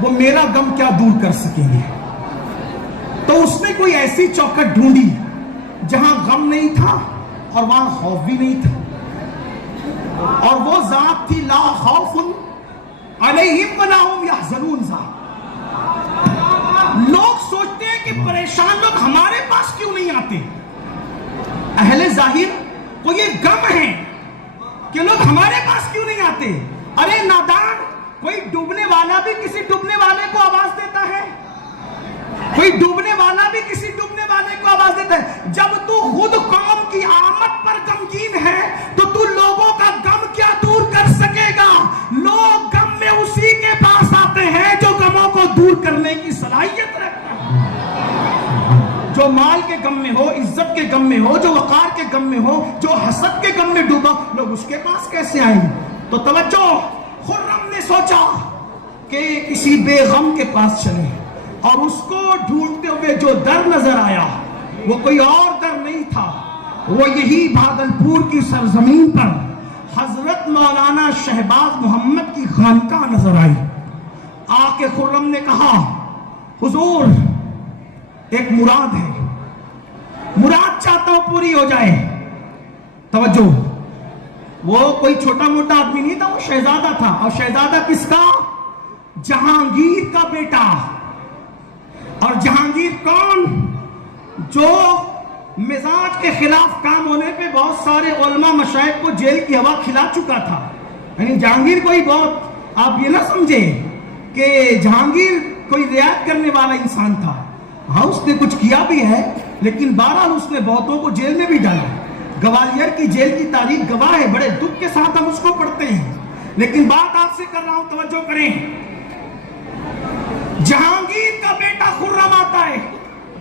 وہ میرا غم کیا دور کر سکیں گے. تو اس نے کوئی ایسی چوکھٹ ڈھونڈی جہاں غم نہیں تھا اور وہاں خوف بھی نہیں تھا, اور وہ ذات تھی لا خوف علیہم ولا هم یحزنون ذات. لوگ سوچتے ہیں کہ پریشان لوگ ہمارے پاس کیوں نہیں آتے. اہل ظاہر کو یہ غم ہے کہ لوگ ہمارے پاس کیوں نہیں آتے. ارے نادان, کوئی ڈوبنے والا بھی کسی ڈوبنے والے کو آواز دیتا ہے, کوئی ڈوبنے والا بھی کسی ڈوبنے والے کو آواز دیتا ہے. جب تو خود قوم کی آمد پر غمگین ہے تو تو لوگوں کا غم کیا دور کر سکے گا. لوگ غم میں اسی کے پاس آتے ہیں جو غموں کو دور کرنے کی صلاحیت رکھتا ہے. جو مال کے غم میں ہو, عزت کے غم میں ہو, جو وقار کے غم میں ہو, جو حسد کے غم میں ڈوبا, لوگ اس کے پاس کیسے آئیں گے. تو توجہ, خرم نے سوچا کہ کسی بے غم کے پاس چلے, اور اس کو ڈھونڈتے ہوئے جو در نظر آیا وہ کوئی اور در نہیں تھا, وہ یہی بھاگلپور کی سرزمین پر حضرت مولانا شہباز محمد کی خانقاہ نظر آئی. آ کے خرم نے کہا, حضور ایک مراد ہے, مراد چاہتا ہوں پوری ہو جائے. توجہ, وہ کوئی چھوٹا موٹا آدمی نہیں تھا, وہ شہزادہ تھا. اور شہزادہ کس کا؟ جہانگیر کا بیٹا. اور جہانگیر کون؟ جو مزاج کے خلاف کام ہونے پہ بہت سارے علماء مشائخ کو جیل کی ہوا کھلا چکا تھا. یعنی جہانگیر کوئی بہت, آپ یہ نہ سمجھے کہ جہانگیر کوئی رعایت کرنے والا انسان تھا. ہاں اس نے کچھ کیا بھی ہے, لیکن بہرحال اس نے بہتوں کو جیل میں بھی ڈالا. گوالیر کی جیل کی تاریخ گواہ ہے, بڑے دکھ کے ساتھ ہم اس کو پڑھتے ہیں. لیکن بات آپ سے کر رہا ہوں, توجہ کریں. جہانگیر کا بیٹا خرم آتا ہے,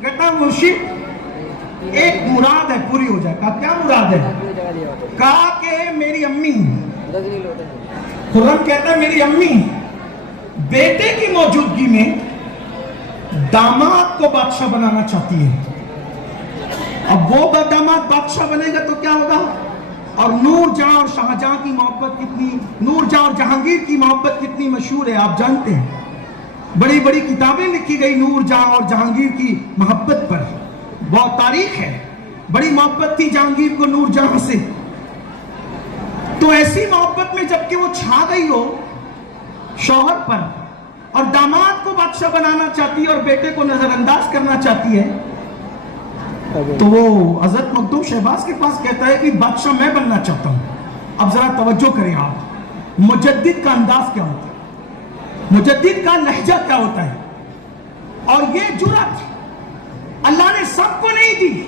کہتا مرشد ایک مراد ہے, پوری ہو جائے. کہا کیا مراد ہے؟ کہا کہ میری امی. خرم کہتا ہے میری امی بیٹے کی موجودگی میں داماد کو بادشاہ بنانا چاہتی ہے. اب وہ داماد بادشاہ بنے گا تو کیا ہوگا؟ اور نور جہاں اور شاہجہاں کی محبت کتنی, نور جہاں اور جہانگیر کی محبت کتنی مشہور ہے آپ جانتے ہیں. بڑی بڑی کتابیں لکھی گئی نور جہاں اور جہانگیر کی محبت پر, بہت تاریخ ہے. بڑی محبت تھی جہانگیر کو نور جہاں سے. تو ایسی محبت میں جب کہ وہ چھا گئی ہو شوہر پر, اور داماد کو بادشاہ بنانا چاہتی ہے اور بیٹے کو نظر انداز کرنا چاہتی ہے, تو وہ حضرت مخدوم شہباز کے پاس کہتا ہے کہ بادشاہ میں بننا چاہتا ہوں. اب ذرا توجہ کریں آپ, مجدد کا انداز کیا ہوتا ہے, مجدد کا لہجہ کیا ہوتا ہے. اور یہ جرأت اللہ نے سب کو نہیں دی.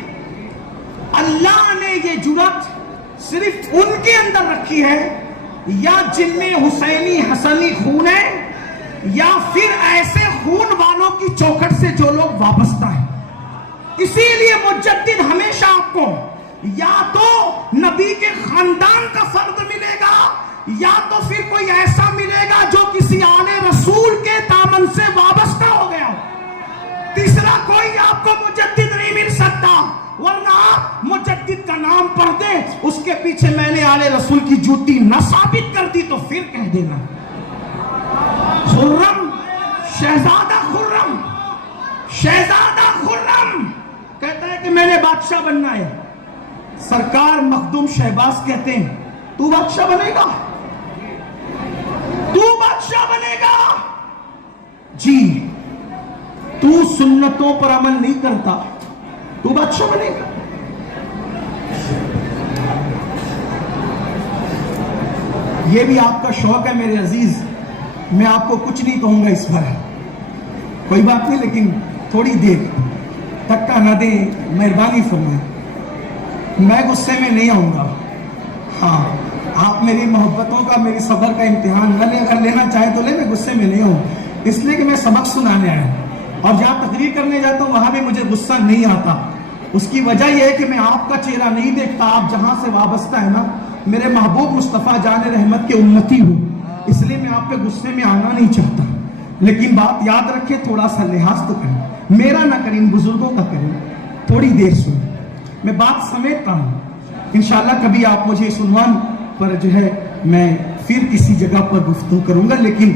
اللہ نے یہ جرأت صرف ان کے اندر رکھی ہے یا جن میں حسینی حسنی خون ہے, یا پھر ایسے خون والوں کی چوکھٹ سے جو لوگ وابستہ ہیں. اسی لیے مجدد ہمیشہ آپ کو یا تو نبی کے خاندان کا فرد ملے گا, یا تو پھر کوئی ایسا ملے گا جو کسی آل رسول کے دامن سے وابستہ ہو گیا. تیسرا کوئی آپ کو مجدد نہیں مل سکتا, ورنہ مجدد کا نام پڑھ دے, اس کے پیچھے میں نے آل رسول کی جوتی نہ ثابت کر دی تو پھر کہہ دینا. خرم, شہزادہ خرم, شہزادہ خرم کہتا ہے کہ میں نے بادشاہ بننا ہے. سرکار مخدوم شہباز کہتے ہیں تو بادشاہ بنے گا, تو بادشاہ بنے گا. جی, تو سنتوں پر عمل نہیں کرتا, تو بادشاہ بنے گا. یہ بھی آپ کا شوق ہے میرے عزیز, میں آپ کو کچھ نہیں کہوں گا اس پر, کوئی بات نہیں, لیکن تھوڑی دیر دھکا نہ دیں, مہربانی فرمائیں. میں غصے میں نہیں آؤں گا. ہاں, آپ میری محبتوں کا, میری صبر کا امتحان نہ لیں, اگر لینا چاہیں تو لیں, میں غصے میں نہیں ہوں. اس لیے کہ میں سبق سنانے آیا ہوں, اور جہاں تقریر کرنے جاتا ہوں وہاں بھی مجھے غصہ نہیں آتا. اس کی وجہ یہ ہے کہ میں آپ کا چہرہ نہیں دیکھتا, آپ جہاں سے وابستہ ہے نا, میرے محبوب مصطفیٰ جان رحمت کے امتی ہوں, اس لیے میں آپ کے غصے میں آنا نہیں چاہتا. لیکن بات یاد رکھیں, تھوڑا سا لحاظ تو کریں, میرا نہ کریں, بزرگوں کا کریں. تھوڑی دیر سنیں, میں بات سمیٹتا ہوں. انشاءاللہ کبھی آپ مجھے اس عنوان پر جو ہے میں پھر کسی جگہ پر گفتگو کروں گا, لیکن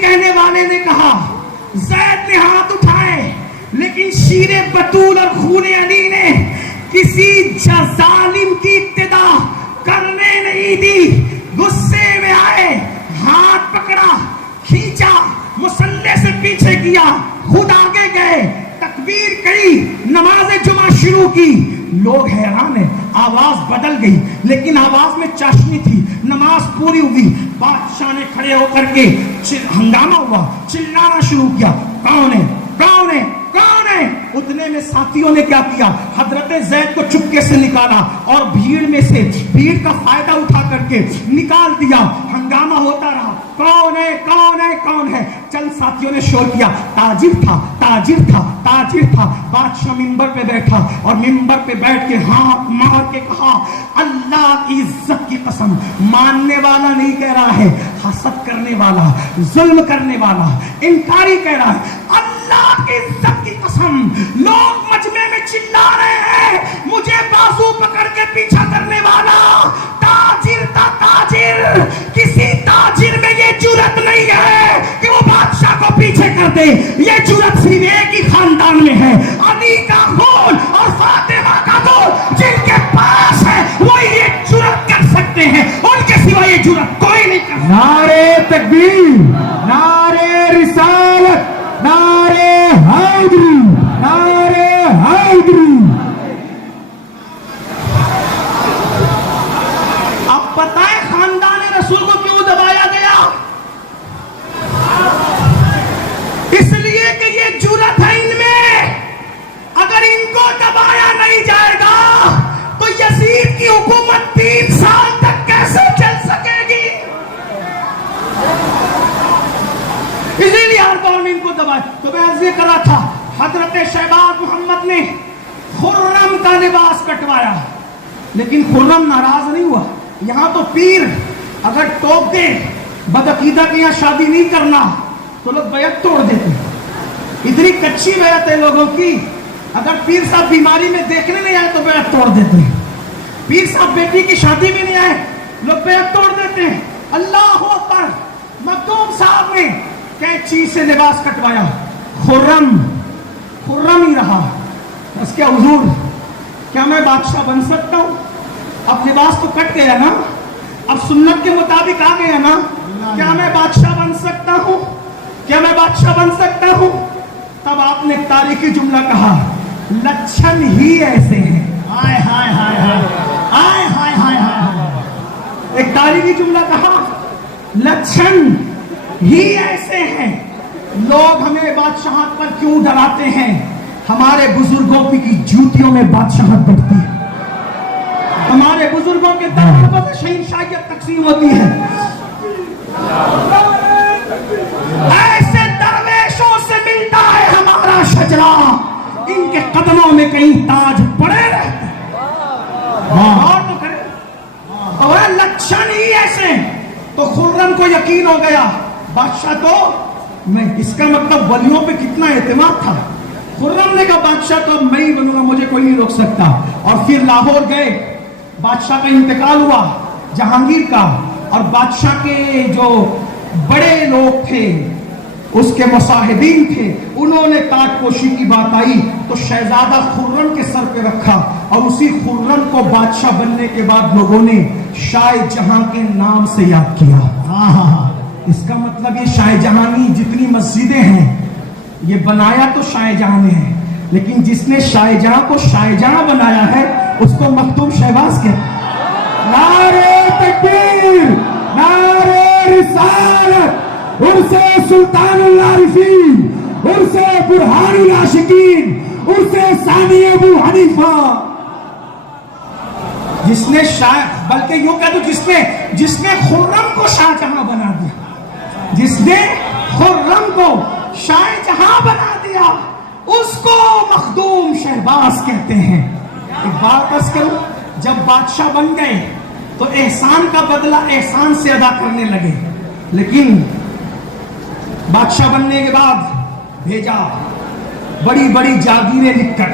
کہنے والے نے کہا، زید نے ہاتھ اٹھائے، لیکن شیر بطول اور خون علی نے کسی ظالم کی ابتدا کرنے نہیں دی. غصے میں آئے، ہاتھ پکڑا، کھینچا، مسلح سے پیچھے کیا، خود آگے گئے، تکبیر کری، نماز جمعہ شروع کی. لوگ حیران ہیں، آواز بدل گئی لیکن آواز میں چاشنی تھی. نماز پوری ہوئی، بادشاہ نے کھڑے ہو کر کے ہنگامہ ہوا، چلانا شروع کیا، کون ہے کون ہے کون ہے. اتنے میں ساتھیوں نے کیا کیا، حضرت زید کو چپکے سے نکالا اور بھیڑ میں سے بھیڑ کا فائدہ اٹھا کر کے نکال دیا. ہنگامہ ہوتا رہا، کون ہے کون ہے کون ہے. چند ساتھیوں نے شور کیا، تاجر تھا تاجر تھا تاجر تھا. بادشاہ منبر پہ بیٹھا اور منبر پہ بیٹھ کے ہاتھ مار کے کہا، اللہ کی عزت کی قسم، ماننے والا نہیں کہہ رہا ہے، حسد کرنے والا، ظلم کرنے والا، انکاری کہہ رہا ہے، اللہ کی عزت کی قسم. لوگ مجمع میں چلا رہے ہیں، مجھے بازو پکڑ کے پیچھا کرنے والا تاجر تھا تاجر. کسی تاجر میں یہ جرأت نہیں ہے کہ وہ بادشاہ کو پیچھے کر دے. یہ جرأت صرف ایک ہی خاندان میں ہے، علی کا خون اور فاطمہ کا دودھ. جن کے پاس ہے وہ یہ جرأت کر سکتے ہیں، ان کے سوا یہ جرأت کوئی نہیں کر سکتا. نعرے تکبیر، نعرے رسالت، نعرے حیدری، نعرے حیدری. اب بتائیں خاندان رسول کو کیوں دبایا گیا؟ اس لیے کہ یہ جرأت ہے ان میں. اگر ان کو دبایا نہیں جائے گا تو یزید کی حکومت 3 سال تک کیسے چل سکے گی؟ اسی لیے ہر دور میں ان کو دبایا. تو میں عرض کر رہا تھا، حضرت شہباز محمد نے خرم کا لباس کٹوایا، لیکن خرم ناراض نہیں ہوا. یہاں تو پیر اگر ٹوک دے بدعقیدہ کے یہاں شادی نہیں کرنا تو لوگ بیعت توڑ دیتے. اتنی کچی بیعت ہے لوگوں کی، اگر پیر صاحب بیماری میں دیکھنے نہیں آئے تو بیعت توڑ دیتے ہیں. پیر صاحب بیٹی کی شادی میں نہیں آئے، لوگ بیعت توڑ دیتے ہیں. اللہ اکبر. مخدوم صاحب نے کینچی سے لباس کٹوایا، خرم ہی رہا. بس کیا حضور، کیا میں بادشاہ بن سکتا ہوں؟ اب لباس تو کٹ گیا نا، اب سنت کے مطابق آ گیا نا. کیا میں بادشاہ بن سکتا ہوں؟ کیا میں بادشاہ بن سکتا ہوں؟ تب آپ نے تاریخی جملہ کہا، لچھن ہی ایسے ہیں. ہائے ہائے ہائے ہائے ہائے ہائے ہائے ہائے. ایک تاریخی جملہ کہا، لچھن ہی ایسے ہیں. لوگ ہمیں بادشاہت پر کیوں ڈراتے ہیں؟ ہمارے بزرگوں کی جوتیوں میں بادشاہت بڑھتی ہے، ہمارے بزرگوں کے دربار سے شہنشاہیت تقسیم ہوتی ہے. ایسے درویشوں سے ملتا ہے ہمارا شجرا، ان کے قدموں میں کہیں تاج پڑے رہتے ہیں. اور تو کرے، اور لچھن ہی ایسے. تو خرم کو یقین ہو گیا، بادشاہ تو میں، اس کا مطلب ولیوں پہ کتنا اعتماد تھا. خرم نے کہا بادشاہ تو میں ہی بنوں گا، مجھے کوئی نہیں روک سکتا. اور پھر لاہور گئے، بادشاہ کا انتقال ہوا جہانگیر کا، اور بادشاہ کے جو بڑے لوگ تھے، اس کے مصاحبین تھے، انہوں نے تاج پوشی کی بات آئی تو شہزادہ خرم کے سر پہ رکھا، اور اسی خرم کو بادشاہ بننے کے بعد لوگوں نے شاہ جہاں کے نام سے یاد کیا. اس کا مطلب یہ شاہ جہانی جتنی مسجدیں ہیں یہ بنایا تو شاہ جہاں نے ہے، لیکن جس نے شاہ جہاں کو شاہ جہاں بنایا ہے اس کو مخدوم شہباز کہتے ہیں. نعرے تکبیر، نعرے رسالت، عرس سلطان العارفین، عرس برہان العاشقین، عرس ثانی ابو حنیفہ. جس نے شاہ، بلکہ یوں کہہ دو جس نے خرم کو شاہ جہاں بنا دیا، جس نے خرم کو شاہ جہاں بنا دیا، اس کو مخدوم شہباز کہتے ہیں. ایک بات عرض کروں، جب بادشاہ بن گئے تو احسان کا بدلہ احسان سے ادا کرنے لگے، لیکن بادشاہ بننے کے بعد بھیجا بڑی بڑی جاگیریں لکھ کر،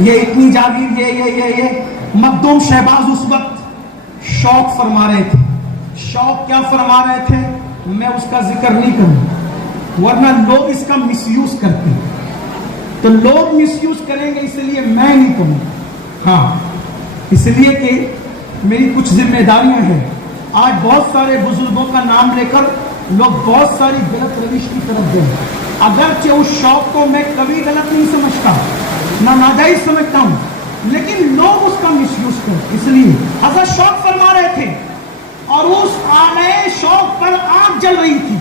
یہ اتنی جاگیر، یہ مخدوم شہباز اس وقت شوق فرما رہے تھے. شوق کیا فرما رہے تھے؟ میں اس کا ذکر نہیں کروں ورنہ لوگ اس کا مس یوز کرتے ہیں. تو لوگ مس یوز کریں گے اس لیے میں نہیں کروں. ہاں اس لیے کہ میری کچھ ذمہ داریاں ہیں. آج بہت سارے بزرگوں کا نام لے کر لوگ بہت ساری غلط روش کی طرف گئے. اگرچہ اس شوق کو میں کبھی غلط نہیں سمجھتا نہ ناجائز سمجھتا ہوں, لیکن لوگ اس کا مس یوز کرتے. اس لیے حضرت شوق فرما رہے تھے اور اس آلے شوق پر آگ جل رہی تھی.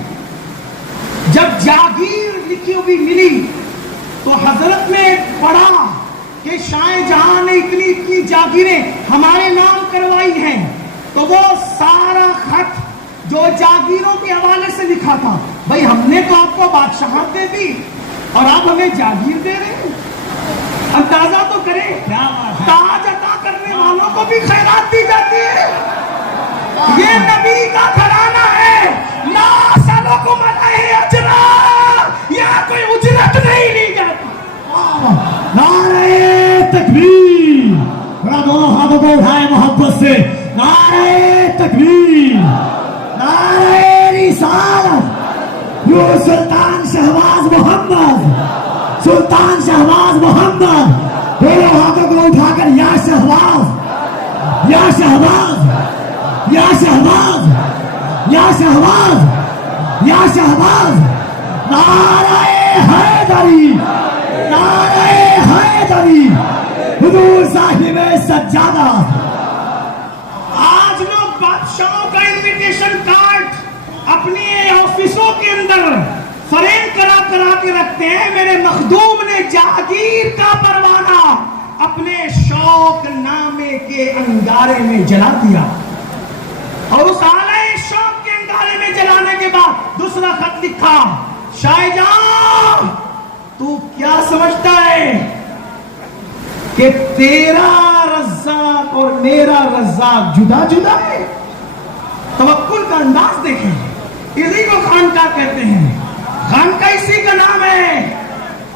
جب جاگیر لکھی ہوئی ملی تو حضرت نے پڑھا کہ شاہ جہاں نے اتنی جاگیریں ہمارے نام کروائی ہیں. تو وہ سارا خط جو جاگیروں کے حوالے سے لکھا تھا, بھائی ہم نے تو آپ کو بادشاہت دے دی اور آپ ہمیں جاگیر دے رہے ہیں. اندازہ تو کریں, تاج عطا کرنے والوں کو بھی خیرات دی جاتی ہے. یہ نبی کا گھرانہ ہے. لا اسألکم علیہ اجرا, یہاں کوئی اجرت نہیں لی جاتی. نعرہ تکبیر. ذرا دونوں ہاتھوں کو اٹھائیں محبت سے. نعرہ تکبیر, نعرہ رسالت. یوں سلطان شہباز محمد, سلطان شہباز محمد, دونوں ہاتھوں کو اٹھا کر یا شہباز, یا شہباز, یا شہباز, یا شہباز, یا شہباز. نعرہ حیدری, نعرہ حیدری, حضور صاحب سجادہ. آج لوگ بادشاہوں کا انویٹیشن کارڈ اپنی آفسوں کے اندر فریم کرا کے رکھتے ہیں. میرے مخدوم نے جاگیر کا پروانہ اپنے شوق نامے کے انگارے میں جلا دیا, اور اس آلے شوق کے انگارے میں جلانے کے بعد دوسرا خط لکھا, شاہ جہاں تو کیا سمجھتا ہے کہ تیرا رزاق اور میرا رزاق جدا جدا ہے؟ توکل کا انداز دیکھیں. اسی کو خانقاہ کہتے ہیں. خانقاہ اسی کا نام ہے,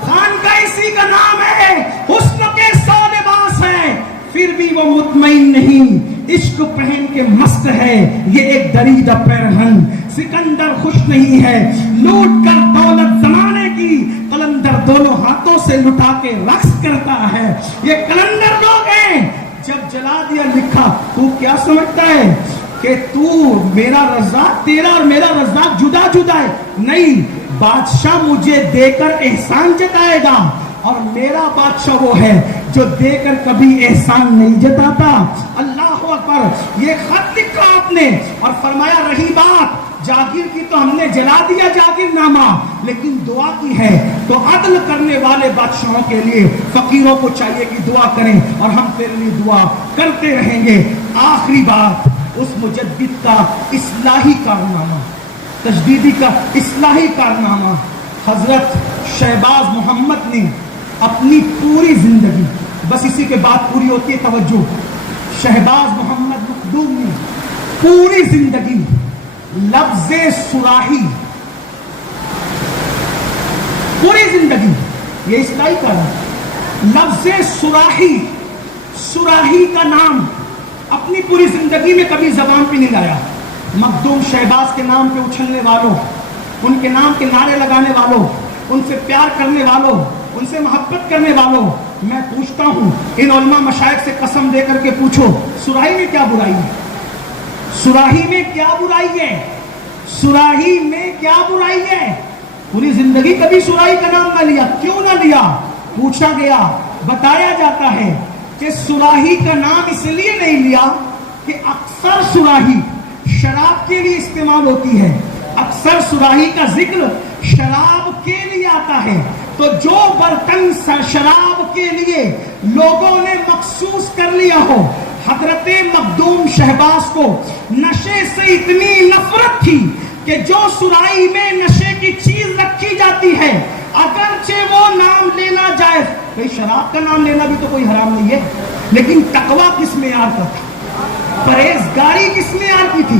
خانقاہ اسی کا نام ہے. حسن کے 100 لباس ہیں پھر بھی وہ مطمئن نہیں. عشق پہن کے مست ہے یہ ایک دریدہ پیرہن. سکندر خوش نہیں ہے لوٹ کر دولت زمانے کی, قلندر دونوں ہاتھوں سے لٹا کے رقص کرتا ہے. یہ قلندر لوگ ہیں. جب جلا دیا لکھا, تو کیا سمجھتا ہے کہ تو میرا رزاق, تیرا اور میرا رزاق جدا جدا ہے؟ نہیں, بادشاہ مجھے دے کر احسان جتائے گا, اور میرا بادشاہ وہ ہے جو دے کر کبھی احسان نہیں جتاتا. اللہ اکبر. یہ خط لکھا آپ نے اور فرمایا رہی بات جاگیر کی تو ہم نے جلا دیا جاگیر نامہ, لیکن دعا کی ہے تو عدل کرنے والے بادشاہوں کے لیے فقیروں کو چاہیے کہ دعا کریں, اور ہم تیرے لیے دعا کرتے رہیں گے. آخری بات, اس مجدد کا اصلاحی کارنامہ, تجدیدی کا اصلاحی کارنامہ. حضرت شہباز محمد نے اپنی پوری زندگی, بس اسی کے بعد پوری ہوتی ہے توجہ, شہباز محمد مخدوم نے پوری زندگی لفظ سراہی, پوری زندگی, یہ اصلاحی کارنامہ, لفظ سراہی, سراہی کا نام اپنی پوری زندگی میں کبھی زبان پہ نہیں لایا. مخدوم شہباز کے نام پہ اچھلنے والوں, ان کے نام کے نعرے لگانے والوں, ان سے پیار کرنے والوں, ان سے محبت کرنے والوں, میں پوچھتا ہوں ان علماء مشائخ سے قسم دے کر کے پوچھو, سراہی میں کیا برائی ہے؟ سراہی میں کیا برائی ہے؟ سراہی میں کیا برائی ہے؟ پوری زندگی کبھی سراہی کا نام نہ لیا. کیوں نہ لیا؟ پوچھا گیا, بتایا جاتا ہے کہ سراہی کا نام اس لیے نہیں لیا کہ اکثر سراہی شراب کے لیے استعمال ہوتی ہے, اکثر سراہی کا ذکر شراب کے لیے آتا ہے. تو جو برتن شراب کے لیے لوگوں نے مخصوص کر لیا ہو, حضرت مخدوم شہباز کو نشے سے اتنی نفرت تھی کہ جو سرائی میں نشے کی چیز رکھی جاتی ہے اگرچہ وہ نام لینا جائز, بھئی شراب کا نام لینا بھی تو کوئی حرام نہیں ہے, لیکن تقویٰ کس معیار کا تھا, پرہیزگاری کس معیار کی تھی؟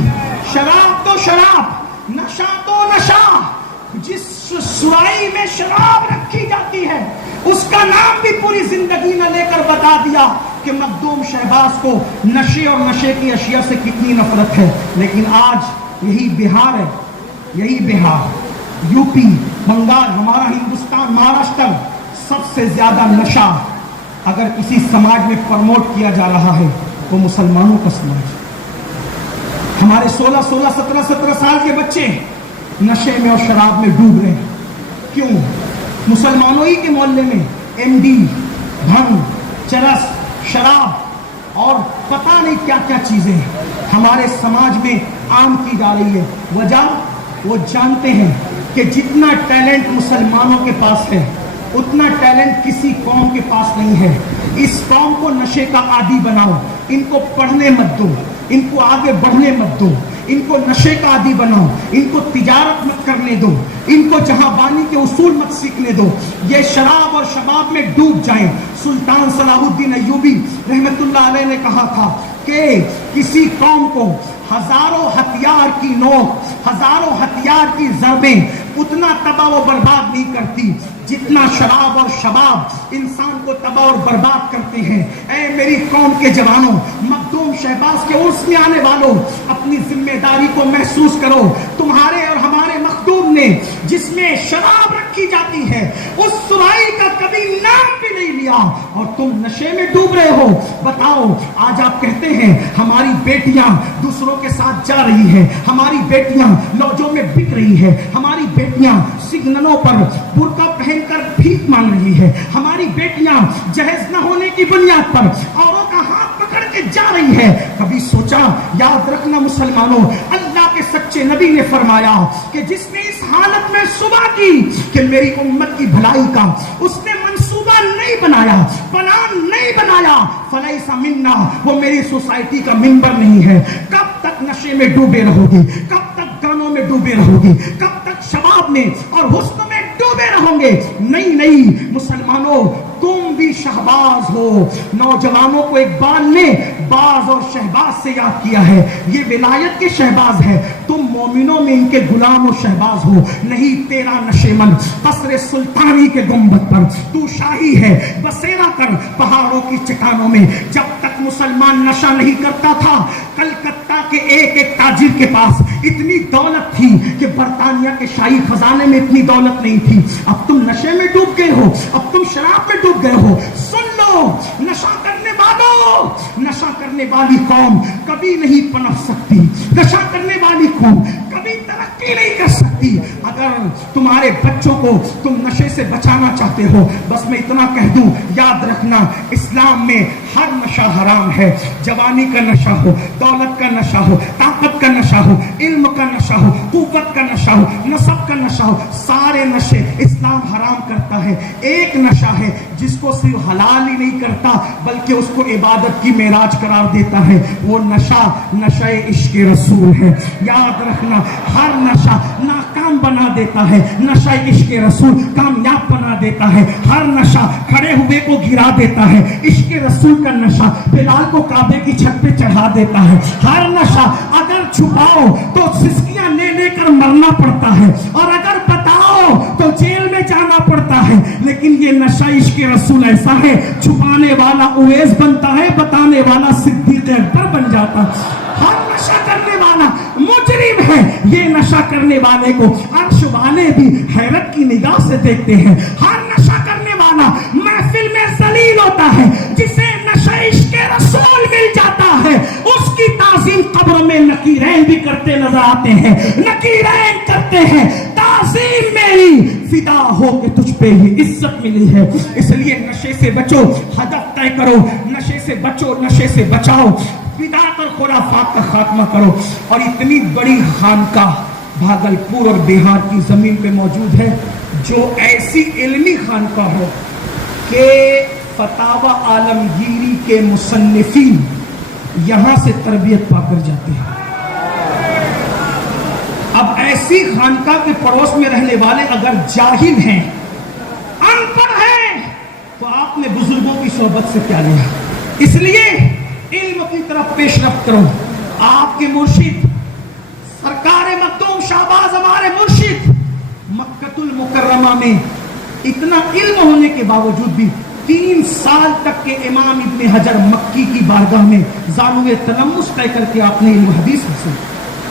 شراب تو شراب, نشہ تو نشہ. جس سرائی میں شراب رکھی جاتی ہے اس کا نام بھی پوری زندگی نہ لے کر بتا دیا کہ مخدوم شہباز کو نشے اور نشے کی اشیاء سے کتنی نفرت ہے. لیکن آج یہی بہار ہے, یہی بہار, یوپی, بنگال, ہمارا ہندوستان, مہاراشٹر, سب سے زیادہ نشہ اگر کسی سماج میں پروموٹ کیا جا رہا ہے وہ مسلمانوں کا سماج. ہمارے 16 17 سال کے بچے نشے میں اور شراب میں ڈوب رہے ہیں. کیوں؟ مسلمانوں ہی کے محلے میں ایم ڈی, بھنگ, چرس, شراب اور پتہ نہیں کیا کیا چیزیں ہمارے سماج میں عام کی جا رہی ہے. وجہ وہ جانتے ہیں کہ جتنا ٹیلنٹ مسلمانوں کے پاس ہے اتنا ٹیلنٹ کسی قوم کے پاس نہیں ہے. اس قوم کو نشے کا عادی بناؤ, ان کو پڑھنے مت دو, ان کو آگے بڑھنے مت دو, ان کو نشے کا عادی بناؤ, ان کو تجارت مت کرنے دو, ان کو جہاں بانی کے اصول مت سیکھنے دو, یہ شراب اور شباب میں ڈوب جائیں. سلطان صلاح الدین ایوبی رحمت اللہ علیہ نے کہا تھا کہ کسی قوم کو ہزاروں ہتھیار کی نوک, ہزاروں ہتھیار کی ضربیں اتنا تباہ و برباد نہیں کرتی جتنا شراب اور شباب انسان کو تباہ اور برباد کرتے ہیں. اے میری قوم کے جوانوں, مخدوم شہباز کے عرس میں آنے والوں, اپنی ذمہ داری کو محسوس کرو. تمہارے اور ہمارے مخدوم نے جس میں شراب رکھی جاتی ہے اس سرائی کا کبھی نام بھی نہیں لیا اور تم نشے میں ڈوب رہے ہو. بتاؤ, آج آپ کہتے ہیں ہماری بیٹیاں دوسروں کے ساتھ جا رہی ہیں, ہماری بیٹیاں لوجوں میں بک رہی ہے, ہماری بیٹیاں سگنلوں پر برقع پہن کر بھیک مانگ رہی ہے, ہماری بیٹیاں جہیز نہ ہونے کی بنیاد پر اوروں کا ہاتھ پکڑ کے جا رہی ہے. کبھی سوچا؟ یاد رکھنا مسلمانوں, اللہ کے سچے نبی نے فرمایا کہ جس نے اس حالت میں صبح کی کہ میری امت کی بھلائی کا اس نے منصوبہ نہیں بنایا, پلان نہیں بنایا, فلیس منا, وہ میری سوسائٹی کا ممبر نہیں ہے. کب تک نشے میں ڈوبے رہو گی؟ کب تک گانوں میں ڈوبے رہو گی؟ کب تک شباب میں اور حسن میں ڈوبے رہو گے؟ نہیں مسلمانوں, تم بھی شہباز ہو. نوجوانوں کو اقبال نے باز اور شہباز سے یاد کیا ہے. یہ ولایت کے شہباز ہے, تم مومنوں میں ان کے غلام و شہباز ہو. نہیں تیرا نشے من قصر سلطانی کے گنبد پر, تو شاہی ہے بسیرا کر پہاڑوں کی چٹانوں میں. جب تک مسلمان نشہ نہیں کرتا تھا, کلکتہ کے ایک تاجر کے پاس اتنی دولت تھی کہ برطانیہ کے شاہی خزانے میں اتنی دولت نہیں تھی. اب تم نشے میں ڈوب گئے ہو, اب تم شراب میں ڈوب گئے ہو. سن لو, نشہ کرنے والوں, نشہ کرنے والی قوم کبھی نہیں پنپ سکتی, نشہ کرنے والی قوم کبھی ترقی نہیں کر سکتی. اگر تمہارے بچوں کو تم نشے سے بچانا چاہتے ہو, بس میں اتنا کہہ دوں, یاد رکھنا اسلام میں ہر نشہ حرام ہے. جوانی کا نشہ ہو, دولت کا نشہ ہو, طاقت کا نشہ ہو, علم کا نشہ ہو, قوت کا نشہ ہو, نسب کا نشہ ہو, سارے نشے اسلام حرام کرتا ہے. ایک نشہ ہے جس کو صرف حلال ہی نہیں کرتا بلکہ اس کو عبادت کی معراج قرار دیتا ہے, وہ نشہ نشہ عشق رسول ہے. یاد رکھنا, ہر نشہ ناکام بنا دیتا ہے, نشہ عشق رسول کامیاب بنا دیتا ہے. ہر نشہ کھڑے ہوئے کو گرا دیتا ہے, عشق رسول کا نشہ بلال کو کعبے کی چھت پہ چڑھا دیتا ہے. ہر نشہ اگر چھپاؤ تو سسکیاں لے لے کر مرنا پڑتا ہے, اور اگر بتاؤ تو جیل میں جانا پڑتا ہے. لیکن یہ نشہ عشق رسول ایسا ہے, چھپانے والا اویس بنتا ہے, بتانے والا صدیق اکبر بن جاتا ہے. ہر نشہ کرنے والا مجرم ہے. یہ نشہ کرنے والے کو عرش والے بھی حیرت کی نگاہ سے دیکھتے ہیں. ہر نشہ کرنے والا محفل میں ذلیل ہوتا ہے. جسے نشہ عشق رسول مل جاتا ہے اس کی تعظیم قبر میں نکیرین بھی کرتے نظر آتے ہیں, نکیرین کرتے ہیں, تعظیم میری فدا ہو کہ تجھ پہ ہی عزت ملی ہے. اس لیے نشے سے بچو, ہدف طے کرو, نشے سے بچو, نشے سے بچاؤ, بدعت اور خرافات کا خاتمہ کرو. اور اتنی بڑی خانقاہ بھاگلپور اور بہار کی زمین پہ موجود ہے جو ایسی علمی خانقاہ ہو کہ فتاوی عالمگیری کے مصنفین یہاں سے تربیت پا کر جاتے ہیں. اب ایسی خانقاہ کے پڑوس میں رہنے والے اگر جاہل ہیں, ان پڑھ ہیں, تو آپ نے بزرگوں کی صحبت سے کیا لیا. اس لیے علم کی طرف پیش رفت کرو. آپ کے مرشد سرکار مخدوم شہباز ہمارے مرشد مکہ المکرمہ میں اتنا علم ہونے کے باوجود بھی 3 سال تک کے امام ابن حجر مکی کی بارگاہ میں زانوے تلمس طے کر کے آپ نے علم حدیث حاصل.